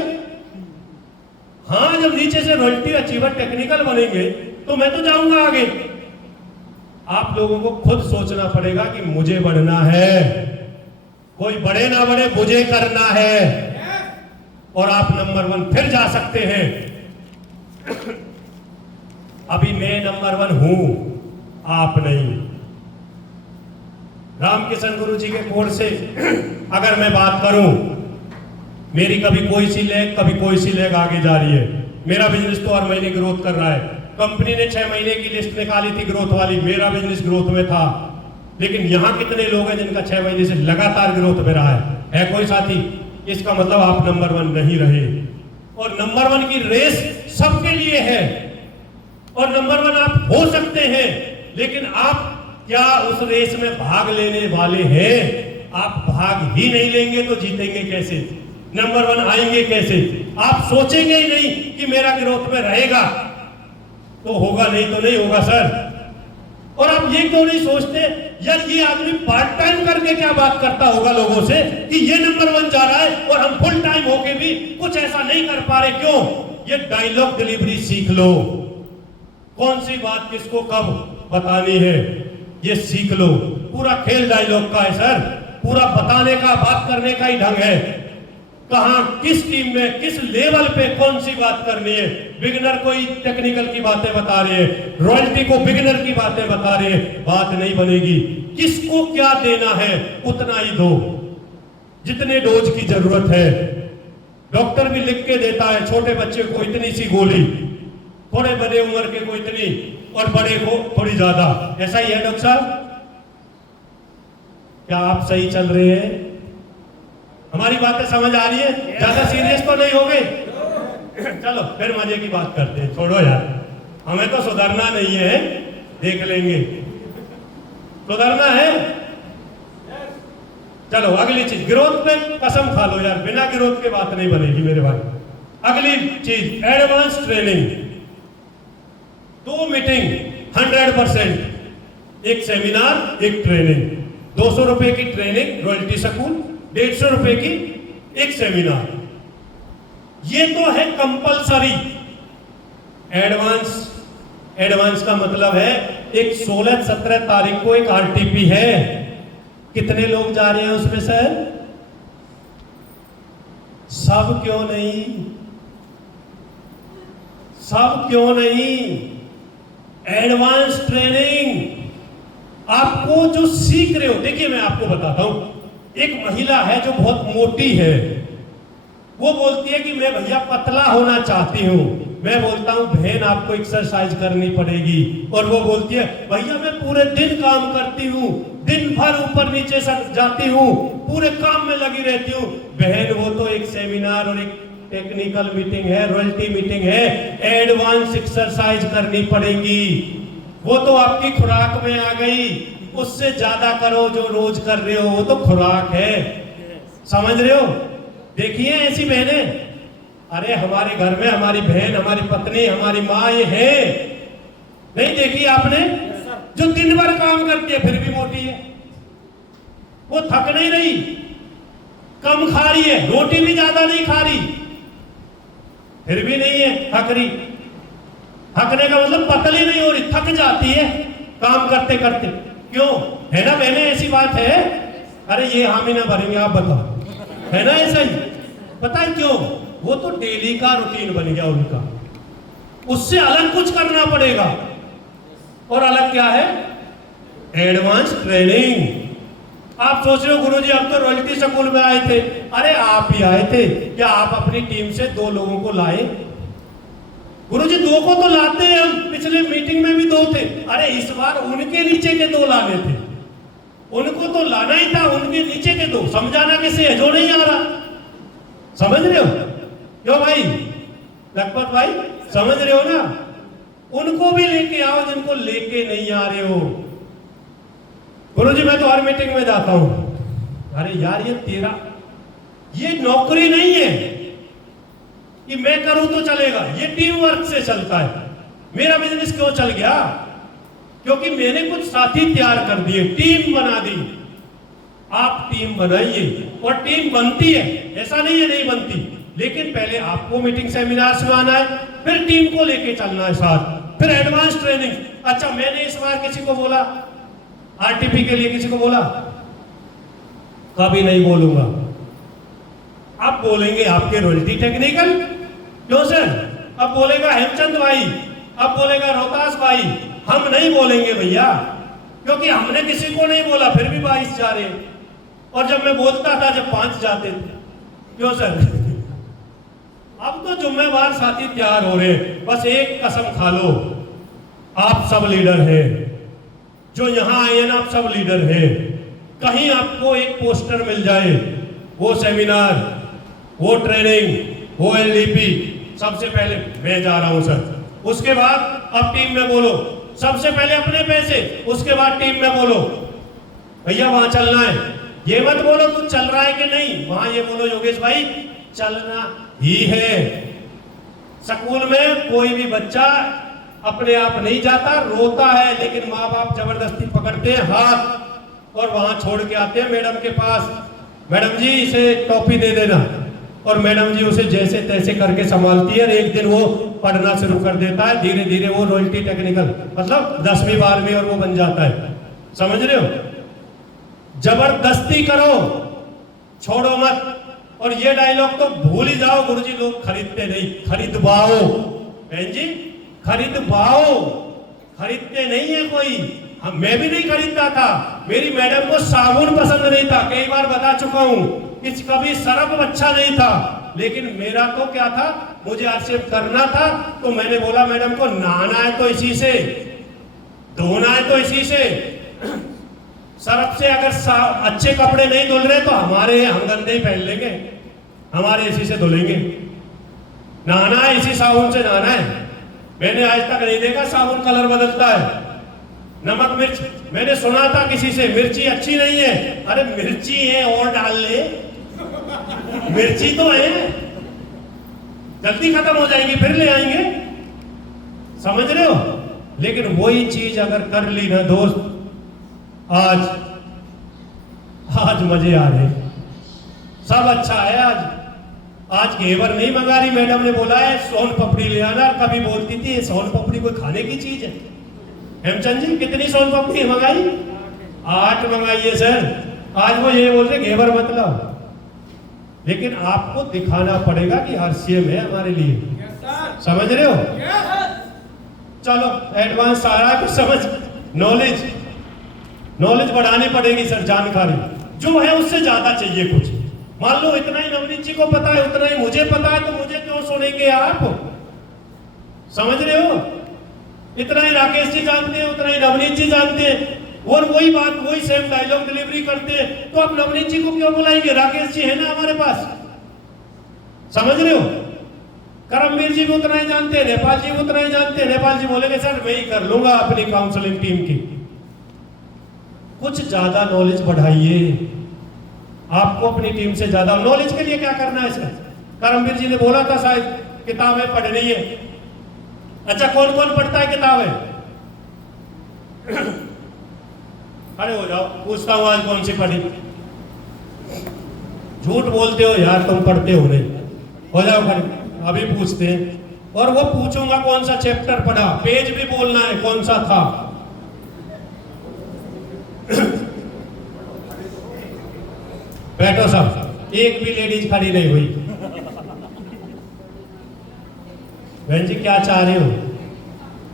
हाँ, जब नीचे से रॉयल्टी अचीवर टेक्निकल बनेंगे तो मैं तो जाऊंगा आगे। आप लोगों को खुद सोचना पड़ेगा कि मुझे बढ़ना है, कोई बढ़े ना बढ़े, मुझे करना है, और आप नंबर 1 फिर जा सकते हैं। अभी मैं नंबर 1 हूं, आप नहीं। रामकिशन गुरु जी के कोर्स से अगर मैं बात करूं, मेरी कभी कोई सी लेग, कभी कोई सी लेग आगे जा रही है। मेरा बिजनेस तो हर महीने ग्रोथ कर रहा है। कंपनी ने 6 महीने की लिस्ट निकाली थी ग्रोथ वाली, मेरा बिजनेस ग्रोथ में था। लेकिन यहां कितने लोग हैं जिनका 6 महीने से लगातार ग्रोथ में रहा है कोई साथी? इसका मतलब आप नंबर 1 नहीं रहे। और नंबर 1 की रेस सबके लिए है, और नंबर 1 आप हो सकते हैं, लेकिन आप क्या उस रेस में भाग लेने वाले हैं? आप भाग ही नहीं लेंगे तो जीतेंगे कैसे? नंबर 1 आएंगे कैसे? आप सोचेंगे ही नहीं कि मेरा ग्रोथ में रहेगा तो होगा, नहीं तो नहीं होगा सर। और आप ये क्यों नहीं सोचते यार, ये आदमी पार्ट टाइम करके क्या बात करता होगा लोगों से कि ये नंबर 1 जा रहा है और हम फुल टाइम होके भी कुछ ऐसा नहीं कर पा रहे, क्यों? ये डायलॉग डिलीवरी सीख लो, कौन सी बात किसको कब बतानी है। ये सीख लो। पूरा खेल डायलॉग का है सर, पूरा बताने का, बात करने का ही ढंग है। कहां, किस टीम में, किस लेवल पे कौन सी बात करनी है। बिगिनर को ही टेक्निकल की बातें बता रहे हैं, रॉयल्टी को बिगिनर की बातें बता रहे हैं, बात नहीं बनेगी। किसको क्या देना है उतना ही दो, जितने डोज की जरूरत है। डॉक्टर भी लिख के देता है, छोटे बच्चे को इतनी सी गोली, थोड़े बड़े उम्र के को इतनी, और बड़े को थोड़ी ज्यादा। ऐसा ही है डॉक्टर साहब? क्या आप सही चल रहे हैं? हमारी बातें समझ आ रही है? ज्यादा सीरियस तो नहीं हो गए? चलो फिर मजे की बात करते हैं, छोड़ो यार, हमें तो सुधरना नहीं है, देख लेंगे। सुधरना है। चलो अगली चीज, ग्रोथ पे कसम खा लो यार, बिना ग्रोथ के बात नहीं बनेगी मेरे भाई। अगली चीज, एडवांस ट्रेनिंग। 2 मीटिंग 100%, एक सेमिनार, एक ट्रेनिंग। 200 रुपए की ट्रेनिंग रॉयल्टी स्कूल, 150 रुपए की एक सेमिनार। ये तो है कंपलसरी। एडवांस का मतलब है एक 16-17 तारीख को एक आरटीपी है। कितने लोग जा रहे हैं उसमें सर? सब क्यों नहीं? सब क्यों नहीं? एडवांस ट्रेनिंग आपको जो सीख रहे हो, देखिए मैं आपको बताता हूं। एक महिला है जो बहुत मोटी है, वो बोलती है कि मैं भैया पतला होना चाहती हूं। मैं बोलता हूं बहन आपको एक्सरसाइज करनी पड़ेगी। और वो बोलती है भैया मैं पूरे दिन काम करती हूं, दिन भर ऊपर नीचे सट जाती हूं, पूरे काम में लगी रहती हूं। बहन वो तो एक सेमिनार और एक टेक्निकल मीटिंग है, रॉयल्टी मीटिंग है, एडवांस एक्सरसाइज करनी पड़ेगी। वो तो आपकी खुराक में आ गई, उससे ज्यादा करो जो रोज कर रहे हो, वो तो खुराक है। समझ रहे हो? देखिए ऐसी बहनें, अरे हमारे घर में हमारी बहन, हमारी पत्नी, हमारी माँ ये है, नहीं देखी आपने? जो दिन भर काम करती है फिर भी मोटी है, वो थक नहीं रही, कम खा रही है, रोटी भी ज्यादा नहीं खा रही, फिर भी नहीं है थक रही। थकने का मतलब पतली नहीं हो रही, थक जाती है काम करते करते। क्यों? है ना बहने, ऐसी बात है? अरे ये हामी ना भरेंगे, आप बताओ, है ना ऐसा ही? पता है क्यों? वो तो डेली का रूटीन बन गया उनका, उससे अलग कुछ करना पड़ेगा। और अलग क्या है? Advance training. आप सोच रहे हो गुरुजी अब तो रॉयल्टी स्कूल में आए थे, अरे आप ही आए थे क्या? आप अपनी टीम से 2 लोगों को लाए? गुरुजी 2 को तो लाते हैं हम, पिछले मीटिंग में भी 2 थे। अरे इस बार उनके नीचे के 2 लाने थे, उनको तो लाना ही था, उनके नीचे के 2। समझाना किसे है जो नहीं आ रहा? समझ रहे हो? क्यों भाई लखपत भाई, समझ रहे हो ना? उनको भी लेके आओ जिनको लेके नहीं आ रहे हो। गुरुजी मैं तो हर मीटिंग में जाता हूं। अरे यार ये तेरा, ये नौकरी नहीं है कि मैं करूं तो चलेगा, ये टीम वर्क से चलता है। मेरा बिजनेस क्यों चल गया? क्योंकि मैंने कुछ साथी तैयार कर दिए, टीम बना दी। आप टीम बनाइए, और टीम बनती है, ऐसा नहीं है नहीं बनती, लेकिन पहले आपको मीटिंग सेमिनार्स में आना है, फिर टीम को लेके चलना है साथ, फिर एडवांस ट्रेनिंग। अच्छा मैंने इस बार किसी को बोला आरटीपी के लिए, किसी को बोला? कभी नहीं बोलूंगा। अब बोलेंगे आपके रॉयल्टी टेक्निकल, क्यों सर? अब बोलेगा हेमचंद भाई, अब बोलेगा रोहतास भाई, हम नहीं बोलेंगे भैया, क्योंकि हमने किसी को नहीं बोला, फिर भी 22 जा रहे। और जब मैं बोलता था जब 5 जाते थे, क्यों सर? अब तो जिम्मेवार साथी तैयार हो रहे। बस एक कसम खा लो, आप सब लीडर हैं, जो यहां आए हैं ना, आप सब लीडर हैं। कहीं आपको एक पोस्टर मिल जाए, वो सेमिनार, वो ट्रेनिंग, वो एलडीपी, सबसे पहले मैं जा रहा हूं सर, उसके बाद अब टीम में बोलो, सबसे पहले अपने पैसे, उसके बाद टीम में बोलो भैया वहां चलना है। ये मत बोलो तू चल रहा है कि नहीं, वहां ये बोलो योगेश भाई चलना ही है। स्कूल में कोई भी बच्चा अपने आप नहीं जाता, रोता है, लेकिन माँ बाप जबरदस्ती पकड़ते हैं हाथ और वहां छोड़ के आते हैं मैडम के पास, मैडम जी इसे टॉफी दे देना, और मैडम जी उसे जैसे तैसे करके संभालती है। एक दिन वो पढ़ना शुरू कर देता है, धीरे धीरे वो रॉयल्टी टेक्निकल मतलब 10वीं 12वीं और वो बन जाता है। समझ रहे हो? जबरदस्ती करो, छोड़ो मत। और ये डायलॉग तो भूल ही जाओ गुरुजी, लोग खरीदते नहीं, खरीदवाओ बहन जी, खरीदवाओ, खरीदते नहीं है कोई। मैं भी नहीं खरीदता था, मेरी मैडम को साबुन पसंद नहीं था, कई बार बता चुका हूं, कभी सरफ अच्छा नहीं था, लेकिन मेरा तो क्या था, मुझे आक्षेप करना था, तो मैंने बोला मैडम को नहाना है तो इसी से, धोना है तो इसी से, सरफ से अगर अच्छे कपड़े नहीं धुल रहे तो हमारे हम गंदे ही पहन लेंगे, हमारे इसी से धुलेंगे। नहाना है इसी साबुन से नहाना है। मैंने आज तक नहीं देखा साबुन कलर बदलता है। नमक मिर्च मैंने सुना था किसी से, मिर्ची अच्छी नहीं है, अरे मिर्ची है और डाल ले, मिर्ची तो है, जल्दी खत्म हो जाएगी फिर ले आएंगे, समझ रहे हो? लेकिन वही चीज अगर कर ली ना दोस्त, आज मजे आ रहे, सब अच्छा है। आज घेवर नहीं मंगा रही, मैडम ने बोला है सोन पपड़ी ले आना। कभी बोलती थी ये सोन पपड़ी कोई खाने की चीज है? हेमचंद जी कितनी सोन पपड़ी मंगाई? 8 मंगाई है सर। आज वो ये बोल रहे घेवर मतलब, लेकिन आपको दिखाना पड़ेगा कि RCM है हमारे लिए, समझ रहे हो? चलो एडवांस सारा कुछ समझ, नॉलेज बढ़ानी पड़ेगी सर, जानकारी जो है उससे ज्यादा चाहिए कुछ। मान लो इतना ही नवनीत जी को पता है, उतना ही मुझे पता है, तो मुझे क्यों सुनेंगे आप? समझ रहे हो? इतना ही राकेश जी जानते हैं, उतना ही नवनीत जी जानते हैं, और वही बात वही सेम डायलॉग डिलीवरी करते हैं, तो आप नवनीत जी को क्यों बुलाएंगे? राकेश जी है ना हमारे पास, समझ रहे हो? करमवीर जी भी उतना ही जानते हैं, नेपाल जी भी उतना ही जानते हैं। नेपाल जी बोलेंगे सर मैं ही कर लूंगा अपनी काउंसलिंग टीम की। कुछ ज्यादा नॉलेज बढ़ाइए, आपको अपनी टीम से ज्यादा नॉलेज के लिए क्या करना है सर? करमवीर जी ने बोला था शायद किताबें पढ़नी है। अच्छा कौन कौन पढ़ता है किताबें? खड़े हो जाओ, पूछता हूं आज कौन सी पढ़ी? झूठ बोलते हो यार, तुम पढ़ते हो नहीं। हो जाओ खड़े, अभी पूछते हैं। और वो पूछूंगा कौन सा चैप्टर पढ़ा, पेज भी बोलना है कौन सा था। बैठो सब, एक भी लेडीज खड़ी नहीं हुई। बहन जी क्या चाह रहे हो?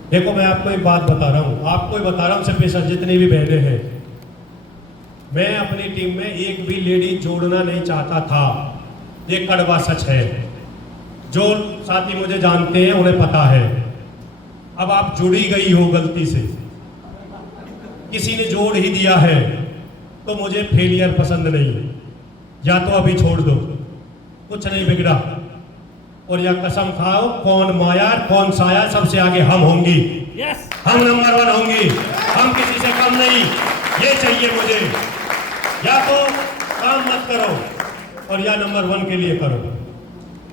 देखो मैं आपको एक बात बता रहा हूं, आपको ही बता रहा हूं, सिर्फ जितनी भी बहनें हैं, मैं अपनी टीम में एक भी लेडी जोड़ना नहीं चाहता था। ये कड़वा सच है, जो साथी मुझे जानते हैं उन्हें पता है। अब आप जुड़ी गई हो गलती से, किसी ने जोड़ ही दिया है, तो मुझे फेलियर पसंद नहीं, या तो अभी छोड़ दो, कुछ नहीं बिगड़ा, और या कसम खाओ कौन माया कौन साया, सबसे आगे हम होंगी। हम नंबर 1 होंगी, हम किसी से कम नहीं, ये चाहिए मुझे। या तो काम मत करो और या नंबर 1 के लिए करो,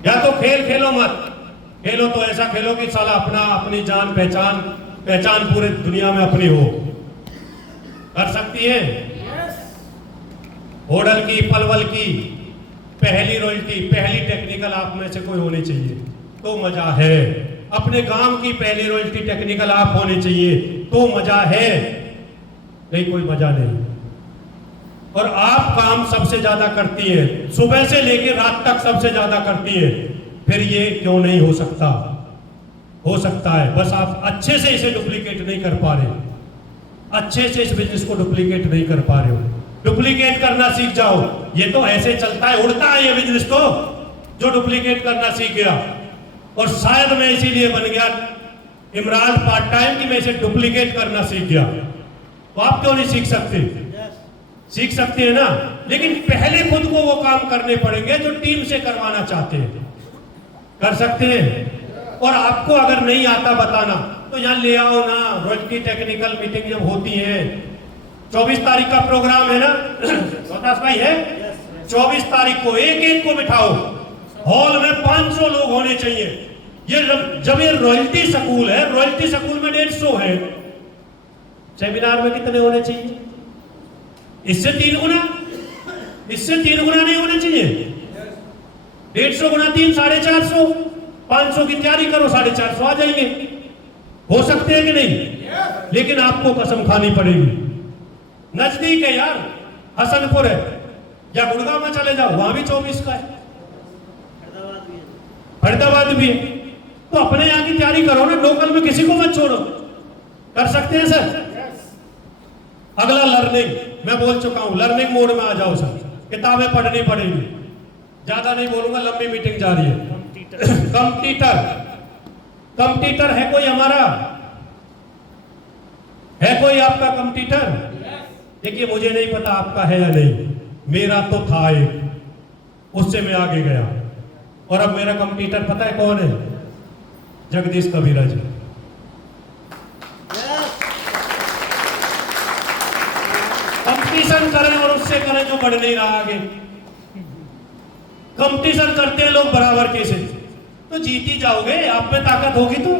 या तो खेल खेलो मत, खेलो तो ऐसा खेलो कि साला अपनी जान पहचान पूरे दुनिया में अपनी हो। कर सकती है? होडल की पलवल की पहली रॉयल्टी, पहली टेक्निकल आप में से कोई होनी चाहिए तो मजा है। अपने गांव की पहली रॉयल्टी टेक्निकल आप होनी चाहिए तो मजा है, नहीं कोई मजा नहीं। और आप काम सबसे ज्यादा करती है, सुबह से लेकर रात तक सबसे ज्यादा करती है, फिर ये क्यों नहीं हो सकता? हो सकता है, बस आप अच्छे से इसे डुप्लीकेट नहीं कर पा रहे, अच्छे से इस बिजनेस को डुप्लीकेट नहीं कर पा रहे हो। डुप्लीकेट करना सीख जाओ, ये तो ऐसे चलता है, उड़ता है ये बिजनेस तो, जो डुप्लीकेट करना सीख गया। और शायद मैं इसीलिए बन गया इमरान पार्ट टाइम कि मैं इसे डुप्लीकेट करना सीख गया। तो आप क्यों नहीं सीख सकते? सीख सकते हैं ना, लेकिन पहले खुद को वो काम करने पड़ेंगे जो टीम से करवाना चाहते हैं। कर सकते हैं? और आपको अगर नहीं आता बताना तो यहाँ ले आओ ना, रॉयल्टी टेक्निकल मीटिंग जब होती है, 24 तारीख का प्रोग्राम है ना, रोहतास भाई है, 24 तारीख को एक को बिठाओ, हॉल में 500 लोग होने चाहिए। ये जब ये रॉयल्टी स्कूल है, रॉयल्टी स्कूल में 150 है, सेमिनार में कितने होने चाहिए? इससे 3 गुना, इससे 3 गुना नहीं होने चाहिए। 150 गुना 3 450, 500 की तैयारी करो, 450 आ जाएंगे। हो सकते हैं कि नहीं? लेकिन आपको कसम खानी पड़ेगी, नजदीक है यार, हसनपुर है, या गुड़गांव में चले जाओ, वहां भी 24 का है, फरीदाबाद भी है। तो अपने यहाँ की तैयारी करो ना, लोकल में किसी को मत छोड़ो। कर सकते हैं सर? अगला लर्निंग, मैं बोल चुका हूं, लर्निंग मोड में आ जाओ सर। किताबें पढ़नी पड़ेगी, ज्यादा नहीं बोलूंगा, लंबी मीटिंग जा रही है। कंप्यूटर, कंप्यूटर है कोई हमारा? है कोई आपका कंप्यूटर? देखिए मुझे नहीं पता आपका है या नहीं, मेरा तो था एक, उससे मैं आगे गया, और अब मेरा कंप्यूटर पता है कौन है? जगदीश कबीरा जी। कंपटीशन करें और उससे करें जो बढ़ नहीं रहा आगे। कंपटीशन करते हैं लोग बराबर के से, तो जीत ही जाओगे। आप में ताकत होगी तो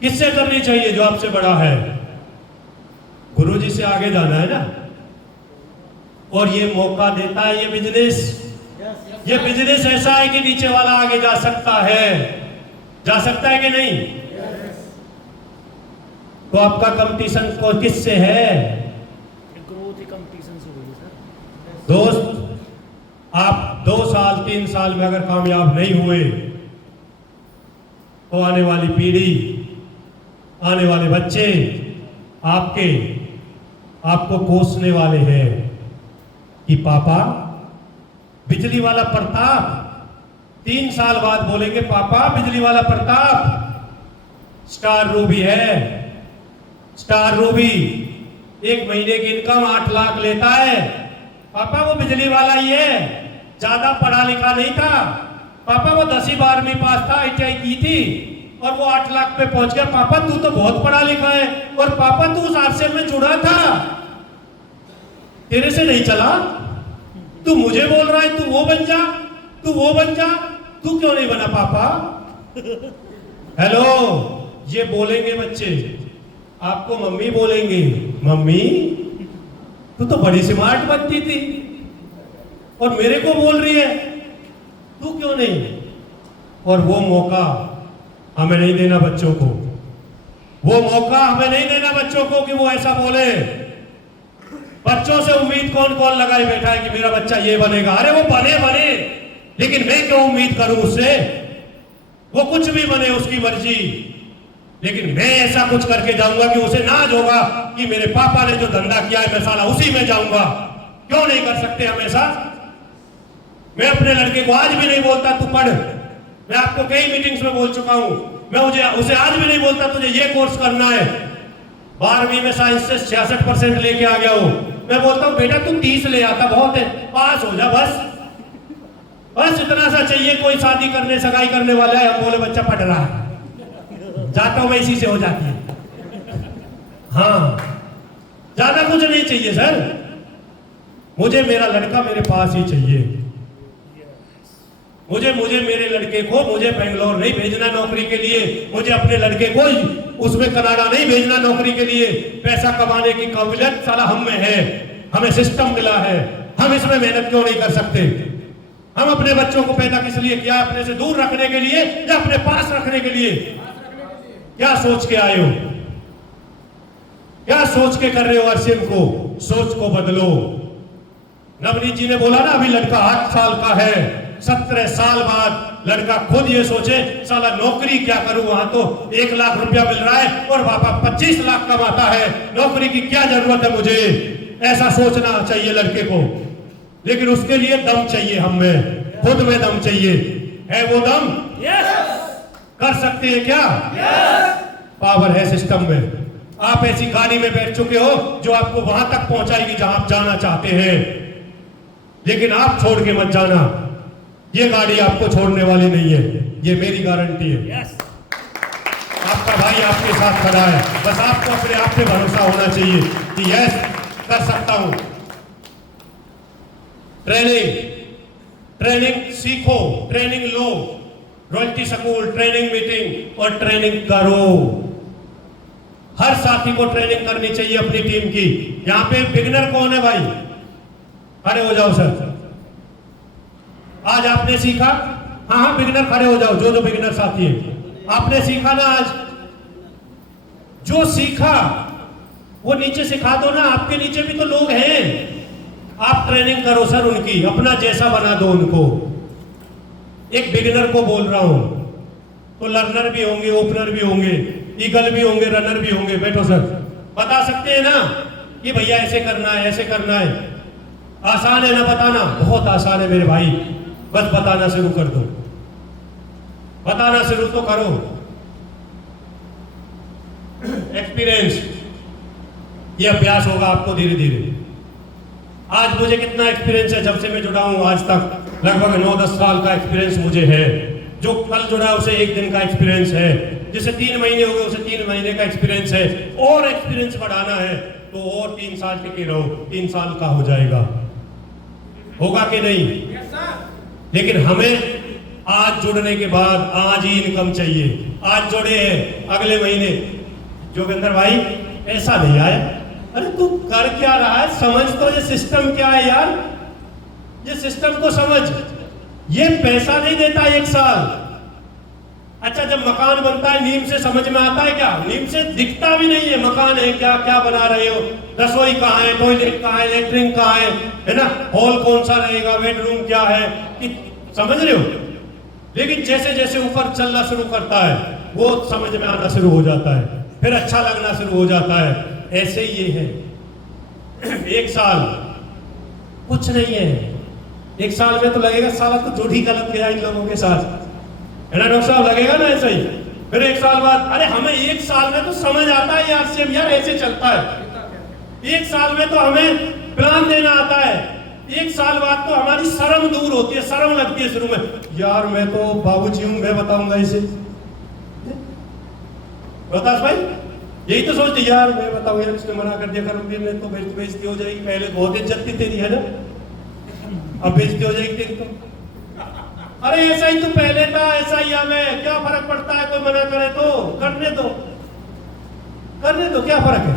किससे करनी चाहिए? जो आपसे बड़ा है। गुरु जी से आगे जाना है ना, और ये मौका देता है ये बिजनेस। ये बिजनेस ऐसा है कि नीचे वाला आगे जा सकता है, जा सकता है कि नहीं? तो आपका कंपटीशन को किससे है? ग्रोथ ही कंपटीशन से हुई सर। दोस्त, आप 2 साल 3 साल में अगर कामयाब नहीं हुए तो आने वाली पीढ़ी, आने वाले बच्चे आपको कोसने वाले हैं कि पापा बिजली वाला प्रताप। 3 साल बाद बोलेंगे पापा बिजली वाला प्रताप। स्टार रूबी है, स्टार रूबी 1 महीने की इनकम 8 लाख लेता है। पापा वो बिजली वाला ही है, ज्यादा पढ़ा लिखा नहीं था। पापा वो 10वीं 12वीं पास था, ITI की थी, और वो 8 लाख पे पहुंच गया। पापा तू तो बहुत पढ़ा लिखा है, और पापा तू उस आरसे में जुड़ा था, तेरे से नहीं चला। तू मुझे बोल रहा है तू वो बन जा, तू वो बन जा, तू क्यों नहीं बना पापा? हेलो, ये बोलेंगे बच्चे आपको, मम्मी बोलेंगे, मम्मी तू तो बड़ी स्मार्ट बनती थी और मेरे को बोल रही है तू क्यों नहीं? और वो मौका हमें नहीं देना बच्चों को, वो मौका हमें नहीं देना बच्चों को कि वो ऐसा बोले। बच्चों से उम्मीद कौन कौन लगाए बैठा है कि मेरा बच्चा ये बनेगा? अरे वो बने, लेकिन मैं क्यों उम्मीद करूं उससे? वो कुछ भी बने, उसकी मर्जी, लेकिन मैं ऐसा कुछ करके जाऊंगा कि उसे नाज होगा कि मेरे पापा ने जो धंधा किया है मैं साला उसी में जाऊंगा। क्यों नहीं कर सकते हम ऐसा? मैं अपने लड़के को आज भी नहीं बोलता तू पढ़, मैं आपको कई मीटिंग्स में बोल चुका हूं, मैं उसे आज भी नहीं बोलता तुझे ये कोर्स करना है। 12वीं में साइंस से 66% लेके आ गया हो, मैं बोलता हूं बेटा तू 30 ले आता, बहुत है, पास हो जा बस इतना सा चाहिए। कोई शादी करने सगाई करने वाला है, हम बोले बच्चा पढ़ रहा है, जाता हूं मैं इसी से हो जाती है। हाँ, ज्यादा कुछ नहीं चाहिए सर, मुझे मेरा लड़का मेरे पास ही चाहिए। मुझे मेरे लड़के को मुझे बेंगलोर नहीं भेजना नौकरी के लिए, मुझे अपने लड़के को उसमें कनाडा नहीं भेजना नौकरी के लिए। पैसा कमाने की काबिलियत साला हम में है, हमें सिस्टम मिला है, हम इसमें मेहनत क्यों नहीं कर सकते? हम अपने बच्चों को पैदा किस लिए किया? अपने से दूर रखने के लिए या अपने पास रखने के लिए? क्या सोच के आए हो? क्या सोच के कर रहे हो? अर्शिम को सोच को बदलो। नवनीत जी ने बोला ना अभी लड़का 8 साल का है, 17 साल बाद लड़का खुद ये सोचे साला नौकरी क्या करूं, वहां तो 1 लाख रुपया मिल रहा है और पापा 25 लाख कमाता है, नौकरी की क्या जरूरत है मुझे? ऐसा सोचना चाहिए लड़के को। लेकिन उसके लिए दम चाहिए, हम में खुद में दम चाहिए। है वो दम? कर सकते हैं क्या? पावर है सिस्टम में। आप ऐसी गाड़ी में बैठ चुके हो जो आपको वहां तक पहुंचाएगी जहां आप जाना चाहते हैं, लेकिन आप छोड़ के मत जाना, ये गाड़ी आपको छोड़ने वाली नहीं है, ये मेरी गारंटी है। आपका भाई आपके साथ खड़ा है, बस आपको अपने आप पे भरोसा होना चाहिए कि यस कर सकता हूं। ट्रेनिंग सीखो, ट्रेनिंग लो, रॉयल्टी स्कूल, ट्रेनिंग मीटिंग और ट्रेनिंग करो। हर साथी को ट्रेनिंग करनी चाहिए अपनी टीम की। यहां पे बिगिनर कौन है भाई? खड़े हो जाओ सर। आज आपने सीखा? हाँ बिगिनर खड़े हो जाओ, जो बिगिनर साथी है। आपने सीखा ना आज? जो सीखा वो नीचे सिखा दो ना, आपके नीचे भी तो लोग हैं, आप ट्रेनिंग करो सर उनकी, अपना जैसा बना दो उनको। एक बिगिनर को बोल रहा हूं, तो लर्नर भी होंगे, ओपनर भी होंगे, ईगल भी होंगे, रनर भी होंगे। बैठो सर, बता सकते हैं ना कि भैया ऐसे करना है, ऐसे करना है। आसान है ना बताना? बहुत आसान है मेरे भाई, बस बताना शुरू कर दो, बताना शुरू तो करो। एक्सपीरियंस, ये अभ्यास होगा आपको धीरे धीरे। आज मुझे कितना एक्सपीरियंस है, जब से मैं जुड़ा हूं आज तक लगभग 9-10 साल का एक्सपीरियंस मुझे है। जो कल जुड़ा उसे 1 दिन का एक्सपीरियंस है, जिसे 3 महीने हो गए उसे 3 महीने का एक्सपीरियंस है। और एक्सपीरियंस बढ़ाना है तो और 3 साल टिके रहो, 3 साल का हो जाएगा। होगा कि नहीं? लेकिन हमें आज जुड़ने के बाद आज ही इनकम चाहिए। आज जुड़े हैं, अगले महीने जोगिंदर भाई ऐसा नहीं आया। अरे तू कर क्या रहा है? समझ तो ये सिस्टम क्या है यार, ये सिस्टम को समझ। ये पैसा नहीं देता 1 साल। अच्छा, जब मकान बनता है नींव से समझ में आता है क्या? नींव से दिखता भी नहीं है मकान है क्या, क्या बना रहे हो, रसोई कहाँ है, टॉयलेट कहाँ है, लेटरिन कहाँ है ना, हॉल कौन सा रहेगा, बेडरूम क्या है, कि समझ रहे हो? लेकिन जैसे जैसे ऊपर चलना शुरू करता है वो समझ में आना शुरू हो जाता है, फिर अच्छा लगना शुरू हो जाता है। ऐसे ही ये है। 1 साल कुछ नहीं है। 1 साल में तो लगेगा साला तो जोड़ी गलत गया इन लोगों के साथ, है ना डॉक्टर साहब? लगेगा ना ऐसा ही। फिर 1 साल बाद, अरे हमें 1 साल में तो समझ आता है यार सेम, यार ऐसे चलता है। 1 साल में तो हमें प्लान देना आता है। 1 साल बाद तो हमारी शर्म दूर होती है, शर्म लगती है शुरू में, यार मैं तो बाबूजी हूं, मैं बताऊंगा इसे। बतास भाई यही तो सोचते, यार मैं बताऊं यार, इसने मना कर दिया, करूंगी मैं तो बेइज्जती हो जाएगी। पहले बहुत इज्जत थी तेरी, है ना, अब बेइज्जती हो जाएगी तेरी तो। अरे ऐसा ही तो पहले था, ऐसा ही अब है, क्या फर्क पड़ता है? कोई मना करे तो करने दो, करने दो, क्या फर्क है?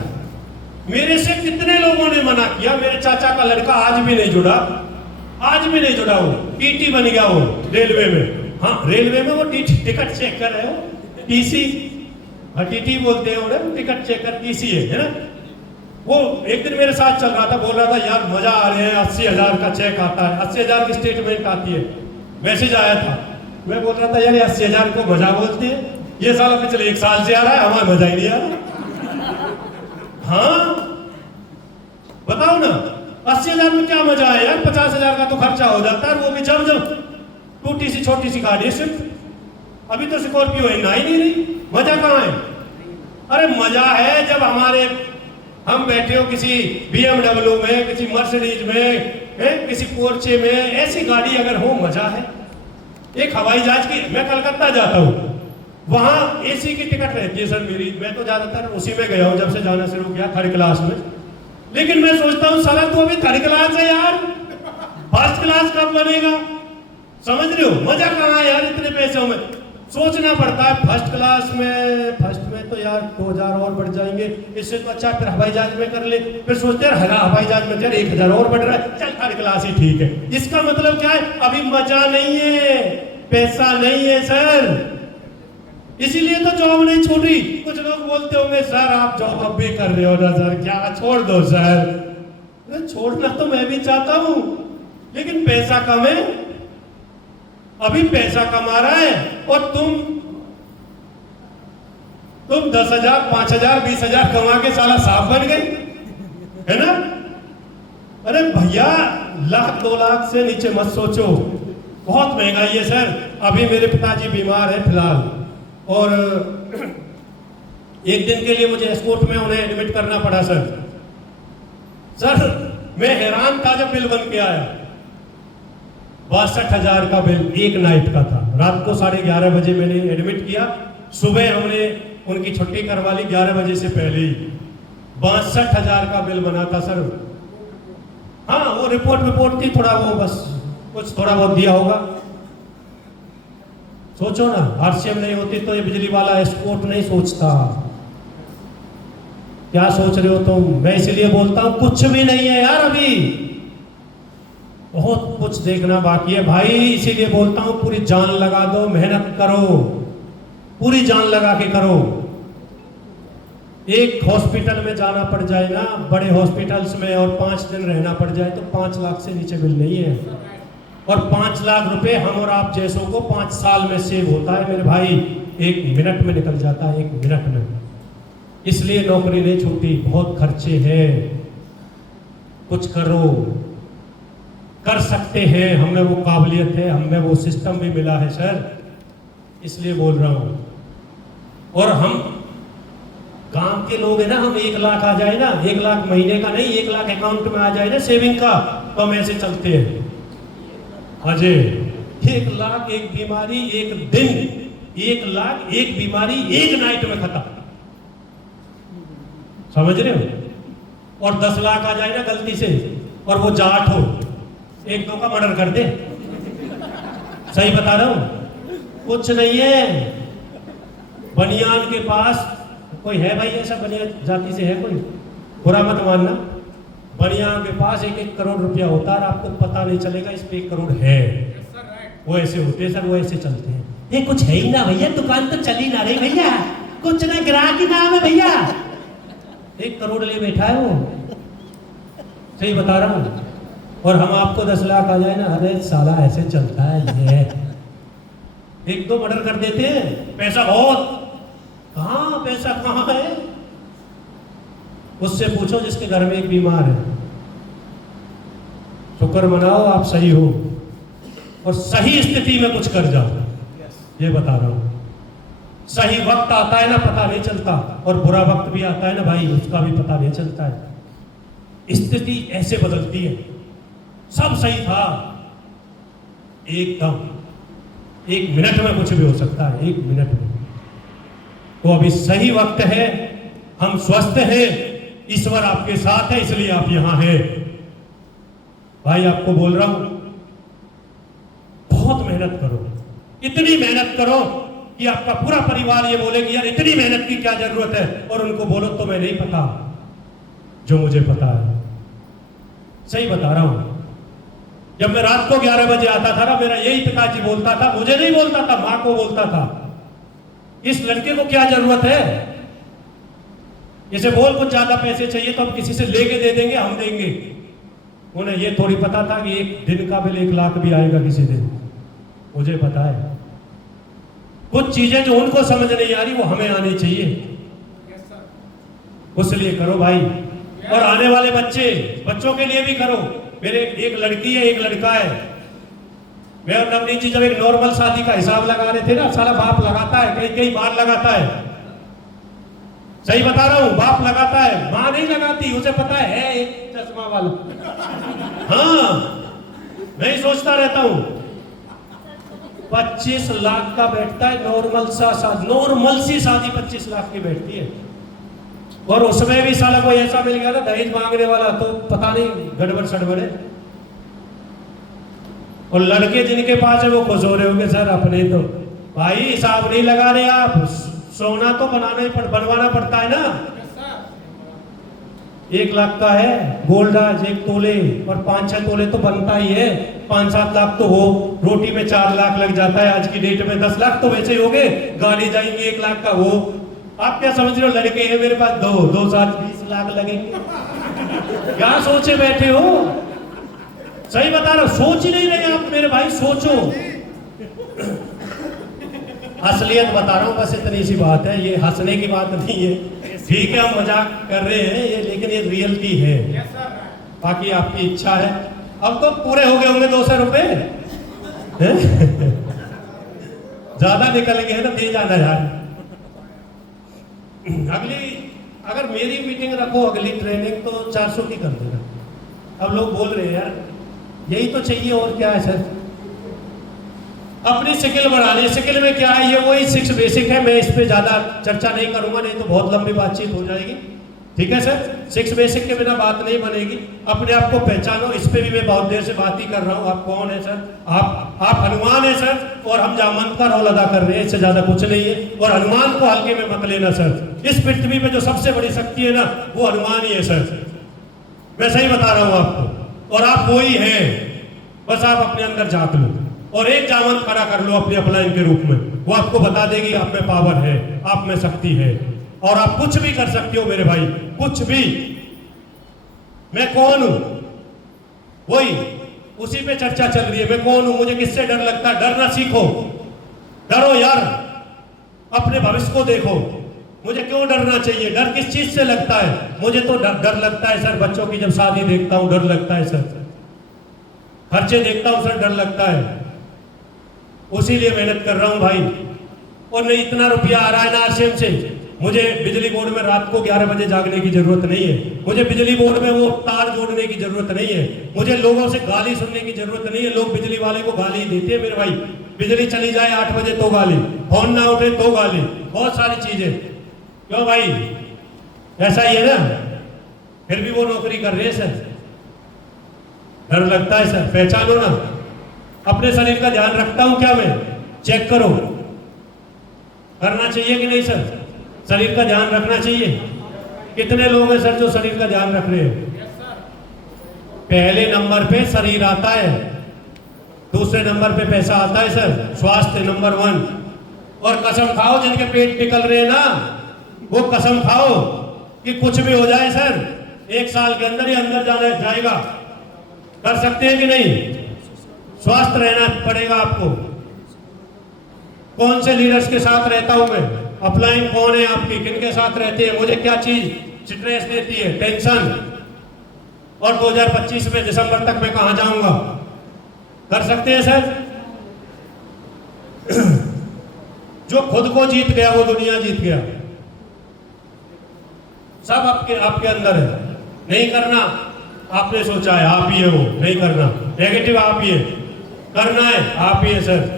मेरे से कितने लोगों ने मना किया। मेरे चाचा का लड़का आज भी नहीं जुड़ा, आज भी नहीं जुड़ा। वो टीटी बन गया, वो रेलवे में। हाँ, रेलवे में वो टिकट चेक कर रहे हो, टीसी, टीटी बोलते हैं उन्हें, टिकट चेकर टीसी है ना। वो एक दिन मेरे साथ चल रहा था, बोल रहा था यार मजा आ रहा है, 80,000 का चेक आता है, 80,000 की स्टेटमेंट आती है, मैसेज आया था। मैं बोल रहा था यार 80,000 को मजा बोलते हैं, ये साला पिछले 1 साल से आ रहा है, हमारा मजा ही नहीं आ रहा। हाँ बताओ ना, 80,000 में क्या मजा है यार? 50,000 का तो खर्चा हो जाता है, वो भी जब जब टूटी सी छोटी सी गाड़ी सिर्फ। अभी तो स्कॉर्पियो है, ना ही नहीं रही, मजा कहाँ है? अरे मजा है जब हम बैठे हो किसी BMW में, किसी मर्सिडीज में, किसी पोर्चे में, ऐसी गाड़ी अगर हो, मजा है। एक हवाई जहाज की, मैं कलकत्ता जाता हूँ, वहां एसी की टिकट रहती है सर मेरी, मैं तो ज्यादातर उसी में गया हूँ जब से जाना शुरू किया, 3rd क्लास में। लेकिन मैं सोचता हूँ साला तू अभी 3rd क्लास है यार, 1st क्लास कब बनेगा? समझ रहे हो मजा कहाँ है यार इतने पैसों में? सोचना पड़ता है। 1st क्लास में, 1st में तो यार 2,000 और बढ़ जाएंगे, इससे तो अच्छा फिर हवाई जहाज में कर ले। फिर सोचते हैं हवाई जहाज में यार 1,000 और बढ़ रहा है, चल 3rd क्लास ही ठीक है। इसका मतलब क्या है? अभी मजा नहीं है, पैसा नहीं है सर, इसीलिए तो जॉब नहीं छोड़ी। कुछ लोग बोलते होंगे सर आप जॉब अब भी कर रहे हो ना सर, क्या छोड़ दो सर। छोड़ना तो मैं भी चाहता हूं, लेकिन पैसा कम है, अभी पैसा कमा रहा है, और तुम 10,000, 5,000, 20,000 कमा के साला साफ बन गए, है ना? अरे भैया 1,00,000 2 लाख से नीचे मत सोचो, बहुत महंगाई है सर। अभी मेरे पिताजी बीमार है फिलहाल, और 1 दिन के लिए मुझे एस्कोर्ट में उन्हें एडमिट करना पड़ा सर। मैं हैरान था जब बिल बन के आया, 62,000 का बिल 1 नाइट का था। रात को 11:30 बजे मैंने एडमिट किया, सुबह हमने उनकी छुट्टी करवा ली 11 बजे से पहले ही। 62,000 का बिल बना था सर। हाँ वो रिपोर्ट थी, थोड़ा वो बस कुछ थोड़ा बहुत दिया होगा। सोचो ना, RCM नहीं होती तो ये बिजली वाला एस्कोर्ट नहीं सोचता। क्या सोच रहे हो तुम? मैं इसलिए बोलता हूं कुछ भी नहीं है यार, अभी बहुत कुछ देखना बाकी है भाई। इसीलिए बोलता हूं पूरी जान लगा दो, मेहनत करो, पूरी जान लगा के करो। एक हॉस्पिटल में जाना पड़ जाए ना, बड़े हॉस्पिटल्स में, और 5 दिन रहना पड़ जाए तो 5 लाख से नीचे बिल नहीं है। और 5 लाख रुपए हम और आप जैसों को 5 साल में सेव होता है मेरे भाई, 1 मिनट में निकल जाता है, 1 मिनट में। इसलिए नौकरी नहीं छूटी, बहुत खर्चे हैं, कुछ करो, कर सकते हैं, हमें वो काबिलियत है, हमें वो सिस्टम भी मिला है सर, इसलिए बोल रहा हूं। और हम गांव के लोग हैं ना, हम 1 लाख आ जाए ना, 1 लाख महीने का नहीं, 1 लाख अकाउंट में आ जाए ना सेविंग का, तो हम ऐसे चलते हैं अजय। 1 लाख एक बीमारी एक दिन, 1 लाख एक बीमारी एक नाइट में खत्म, समझ रहे हो। और 10 लाख आ जाए ना गलती से, और वो जाट हो, 1-2 का मर्डर कर दे, सही बता रहा हूं, कुछ नहीं है। बनियान के पास कोई है भाई ऐसा, बनियान जाति से है कोई, बुरा मत मानना, बनियान के पास 1-1 करोड़ रुपया होता है, आपको पता नहीं चलेगा इस पे 1 करोड़ है। वो ऐसे होते हैं सर, वो ऐसे चलते हैं। ये कुछ है ही ना भैया, दुकान तो चली ना रही भैया, कुछ ना ग्राहक ही नाम है भैया, 1 करोड़ ले बैठा है वो, सही बता रहा हूं। और हम आपको 10 लाख आ जाए ना, अरे साला ऐसे चलता है ये, 1-2 मर्डर कर देते हैं, पैसा बहुत, कहाँ पैसा कहाँ है। उससे पूछो जिसके घर में एक बीमार है, शुक्र मनाओ आप सही हो और सही स्थिति में कुछ कर जाओ, ये बता रहा हूं। सही वक्त आता है ना, पता नहीं चलता, और बुरा वक्त भी आता है ना भाई, उसका भी पता नहीं चलता है। स्थिति ऐसे बदलती है, सब सही था एकदम, 1 मिनट में कुछ भी हो सकता है, 1 मिनट में। तो अभी सही वक्त है, हम स्वस्थ हैं, ईश्वर आपके साथ है, इसलिए आप यहां हैं। भाई आपको बोल रहा हूं, बहुत मेहनत करो, इतनी मेहनत करो कि आपका पूरा परिवार ये बोले कि यार इतनी मेहनत की क्या जरूरत है, और उनको बोलो तो मैं नहीं पता जो मुझे पता है, सही बता रहा हूं। जब मैं रात को 11 बजे आता था ना, मेरा यही पिताजी बोलता था, मुझे नहीं बोलता था, मां को बोलता था, इस लड़के को क्या जरूरत है, इसे बोल कुछ ज्यादा पैसे चाहिए तो हम किसी से लेके दे देंगे, हम देंगे। उन्हें ये थोड़ी पता था कि 1 दिन का बिल 1 लाख भी आएगा किसी दिन, मुझे पता है। कुछ चीजें जो उनको समझ नहीं आ रही वो हमें आनी चाहिए, उसलिए करो भाई। और आने वाले बच्चों के लिए भी करो। मेरे एक लड़की है, एक लड़का है। मैं और नवनीत जी जब एक नॉर्मल शादी का हिसाब लगा रहे थे ना, सारा बाप लगाता है, कई बार लगाता है, सही बता रहा हूं, बाप लगाता है, मां नहीं लगाती, उसे पता है एक चश्मा वाला। हाँ, मैं ही सोचता रहता हूं, 25 लाख का बैठता है नॉर्मल सी शादी 25 लाख की बैठती है। और उसमें भी साला कोई ऐसा मिल गया ना दहेज मांगने वाला, तो पता नहीं गड़बड़ सड़बड़ है। और लड़के जिनके पास है वो खुश हो रहे होंगे, सर अपने तो भाई हिसाब नहीं लगा रहे आप, सोना तो बनवाना पड़ता है ना। 1 लाख का है गोल्ड आज 1 तोले, और 5-6 तोले तो बनता ही है, 5-7 लाख तो हो, रोटी में 4 लाख लग जाता है आज की डेट में, 10 लाख तो वैसे ही हो गए, गाड़ी जाएंगे 1 लाख का वो। आप क्या समझ रहे हो, लड़के हैं मेरे पास 2 साल 20 लाख लगेंगे, क्या सोचे बैठे हो, सही बता रहा हूं, सोच ही नहीं रहे आप मेरे भाई, सोचो। असलियत बता रहा हूं, बस इतनी सी बात है, ये हंसने की बात नहीं है, ठीक है हम मजाक कर रहे हैं ये, लेकिन ये रियलिटी है। बाकी आपकी इच्छा है, अब तो पूरे हो गए होंगे 200 रुपए ज्यादा निकल गए ना, दे जाना यार। अगर मेरी मीटिंग रखो, अगली ट्रेनिंग तो 400 की कर देना। अब लोग बोल रहे हैं यार यही तो चाहिए, और क्या है सर, अपनी स्किल बढ़ानी। स्किल में क्या है, ये वही 6 बेसिक है, मैं इस पे ज्यादा चर्चा नहीं करूंगा, नहीं तो बहुत लंबी बातचीत हो जाएगी, ठीक है सर। 6 बेसिक के बिना बात नहीं बनेगी। अपने आप को पहचानो, इस पे भी मैं बहुत देर से बात ही कर रहा हूँ। आप कौन है सर, आप हनुमान है सर, और हम जामंत का रोल अदा कर रहे हैं, इससे ज्यादा कुछ नहीं है। और हनुमान को हल्के में मत लेना सर, इस पृथ्वी पे जो सबसे बड़ी शक्ति है ना, वो हनुमान ही है सर, मैं सही बता रहा हूँ आपको। और आप वो ही हैं, बस आप अपने अंदर झांक लो और एक जामन खड़ा कर लो अपने अपलाइन के रूप में, वो आपको बता देगी आप में पावर है, आप में शक्ति है। और आप कुछ भी कर सकते हो मेरे भाई, कुछ भी। मैं कौन हूं? वही उसी पे चर्चा चल रही है। मैं कौन हूं? मुझे किससे डर लगता है? डरना सीखो, डरो यार, अपने भविष्य को देखो। मुझे क्यों डरना चाहिए? डर किस चीज से लगता है? मुझे तो डर लगता है सर, बच्चों की जब शादी देखता हूं डर लगता है सर, खर्चे देखता हूं सर डर लगता है। उसीलिए मेहनत कर रहा हूं भाई। और नहीं इतना रुपया आ रहा है ना आरसीएम से, मुझे बिजली बोर्ड में रात को 11 बजे जागने की जरूरत नहीं है। मुझे बिजली बोर्ड में वो तार जोड़ने की जरूरत नहीं है। मुझे लोगों से गाली सुनने की जरूरत नहीं है। लोग बिजली वाले को गाली देते हैं मेरे भाई। बिजली चली जाए 8 बजे तो गाली, फोन ना उठे तो गाली, बहुत सारी चीजें। क्यों भाई? ऐसा ही है ना? फिर भी वो नौकरी कर रहे हैं सर। डर लगता है सर, पहचानो ना। अपने शरीर का ध्यान रखता हूं क्या मैं? चेक करो। करना चाहिए कि नहीं सर? शरीर का ध्यान रखना चाहिए। कितने लोग हैं सर जो शरीर का ध्यान रख रहे हैं? पहले नंबर पे शरीर आता है, दूसरे नंबर पे पैसा आता है सर, स्वास्थ्य नंबर 1। और कसम खाओ जिनके पेट निकल रहे हैं ना, वो कसम खाओ कि कुछ भी हो जाए सर, 1 साल के अंदर ही अंदर जाना जाएगा। कर सकते हैं कि नहीं? स्वस्थ रहना पड़ेगा आपको। कौन से लीडर्स के साथ रहता हूं मैं? अपलाइन कौन है आपकी? किनके साथ रहते हैं? मुझे क्या चीज स्ट्रेस देती है? टेंशन। और 2025 में दिसंबर तक मैं कहां जाऊंगा? कर सकते हैं सर? जो खुद को जीत गया वो दुनिया जीत गया। सब आपके अंदर है। नहीं करना आपने सोचा है, आप ही है वो। नहीं करना, नेगेटिव आप ही है। करना है आप ही है सर।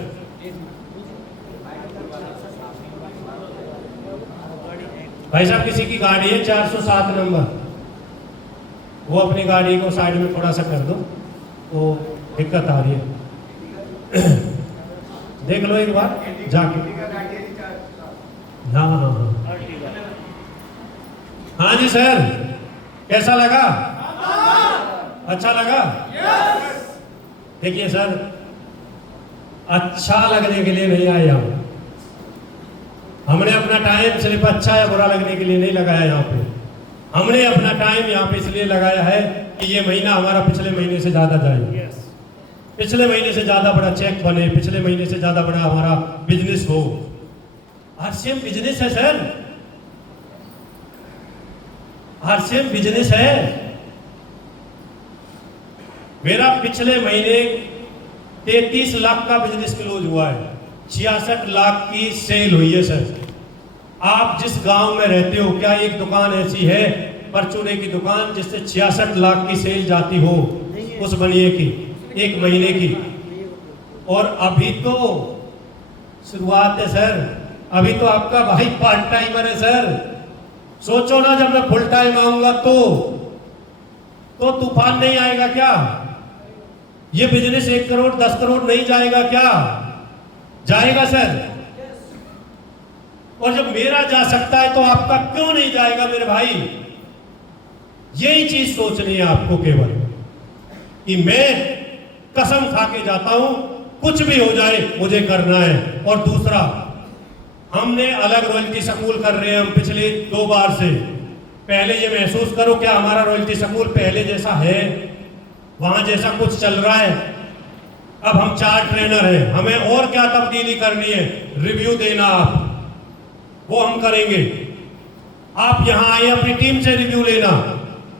भाई साहब किसी की गाड़ी है 407 नंबर, वो अपनी गाड़ी को साइड में थोड़ा सा कर दो, वो दिक्कत आ रही है। देख लो एक बार जाके। हाँ हाँ हाँ हाँ जी सर, कैसा लगा? अच्छा लगा? देखिए सर, अच्छा लगने के लिए नहीं आए हम। हमने अपना टाइम सिर्फ अच्छा या बुरा लगने के लिए नहीं लगाया यहाँ पे। हमने अपना टाइम यहाँ पे इसलिए लगाया है कि ये महीना हमारा पिछले महीने से ज्यादा जाए, पिछले महीने से ज्यादा बड़ा चेक बने, पिछले महीने से ज्यादा बड़ा हमारा बिजनेस हो। आरसीएम बिजनेस है सर, आरसीएम बिजनेस है। मेरा पिछले महीने 33 लाख का बिजनेस क्लोज हुआ है, 66 लाख की सेल हुई है सर। आप जिस गांव में रहते हो, क्या एक दुकान ऐसी है परचूने की दुकान जिससे 66 लाख की सेल जाती हो उस बनिए की, एक महीने की? और अभी तो शुरुआत है सर, अभी तो आपका भाई पार्ट टाइमर है सर। सोचो ना, जब मैं फुल टाइम आऊंगा तो तूफान नहीं आएगा क्या? ये बिजनेस 1 करोड़ 10 करोड़ नहीं जाएगा क्या? जाएगा सर। और जब मेरा जा सकता है तो आपका क्यों नहीं जाएगा मेरे भाई? यही चीज सोचनी है आपको केवल, कि मैं कसम खा के जाता हूं, कुछ भी हो जाए मुझे करना है। और दूसरा, हमने अलग रॉयल्टी स्कूल कर रहे हैं हम पिछले 2 बार से। पहले ये महसूस करो, क्या हमारा रॉयल्टी स्कूल पहले जैसा है? वहां जैसा कुछ चल रहा है? अब हम 4 ट्रेनर हैं, हमें और क्या तब्दीली करनी है? रिव्यू देना आप, वो हम करेंगे। आप यहां आए अपनी टीम से रिव्यू लेना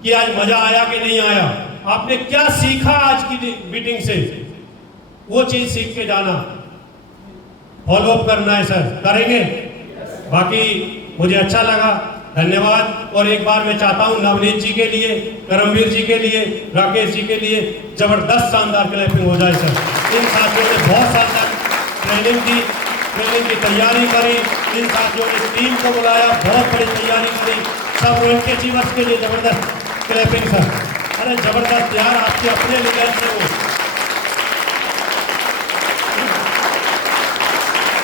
कि आज मजा आया कि नहीं आया, आपने क्या सीखा आज की मीटिंग से, वो चीज सीख के जाना। फॉलो अप करना है सर, करेंगे। बाकी मुझे अच्छा लगा, धन्यवाद। और एक बार मैं चाहता हूं नवनीत जी के लिए, करमवीर जी के लिए, राकेश जी के लिए जबरदस्त शानदार क्लैपिंग हो जाए सर। इन साथियों ने बहुत शानदार ट्रेनिंग की, ट्रेनिंग की तैयारी करी। इन साथियों ने टीम को बुलाया, बहुत बड़ी तैयारी करी। सब रोल के अचीवर्स के लिए जबरदस्त क्लैपिंग सर। अरे जबरदस्त यार, आपके अपने लीडर से वो।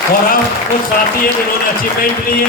और आप कुछ साथी हैं जिन्होंने अचीवमेंट ली है,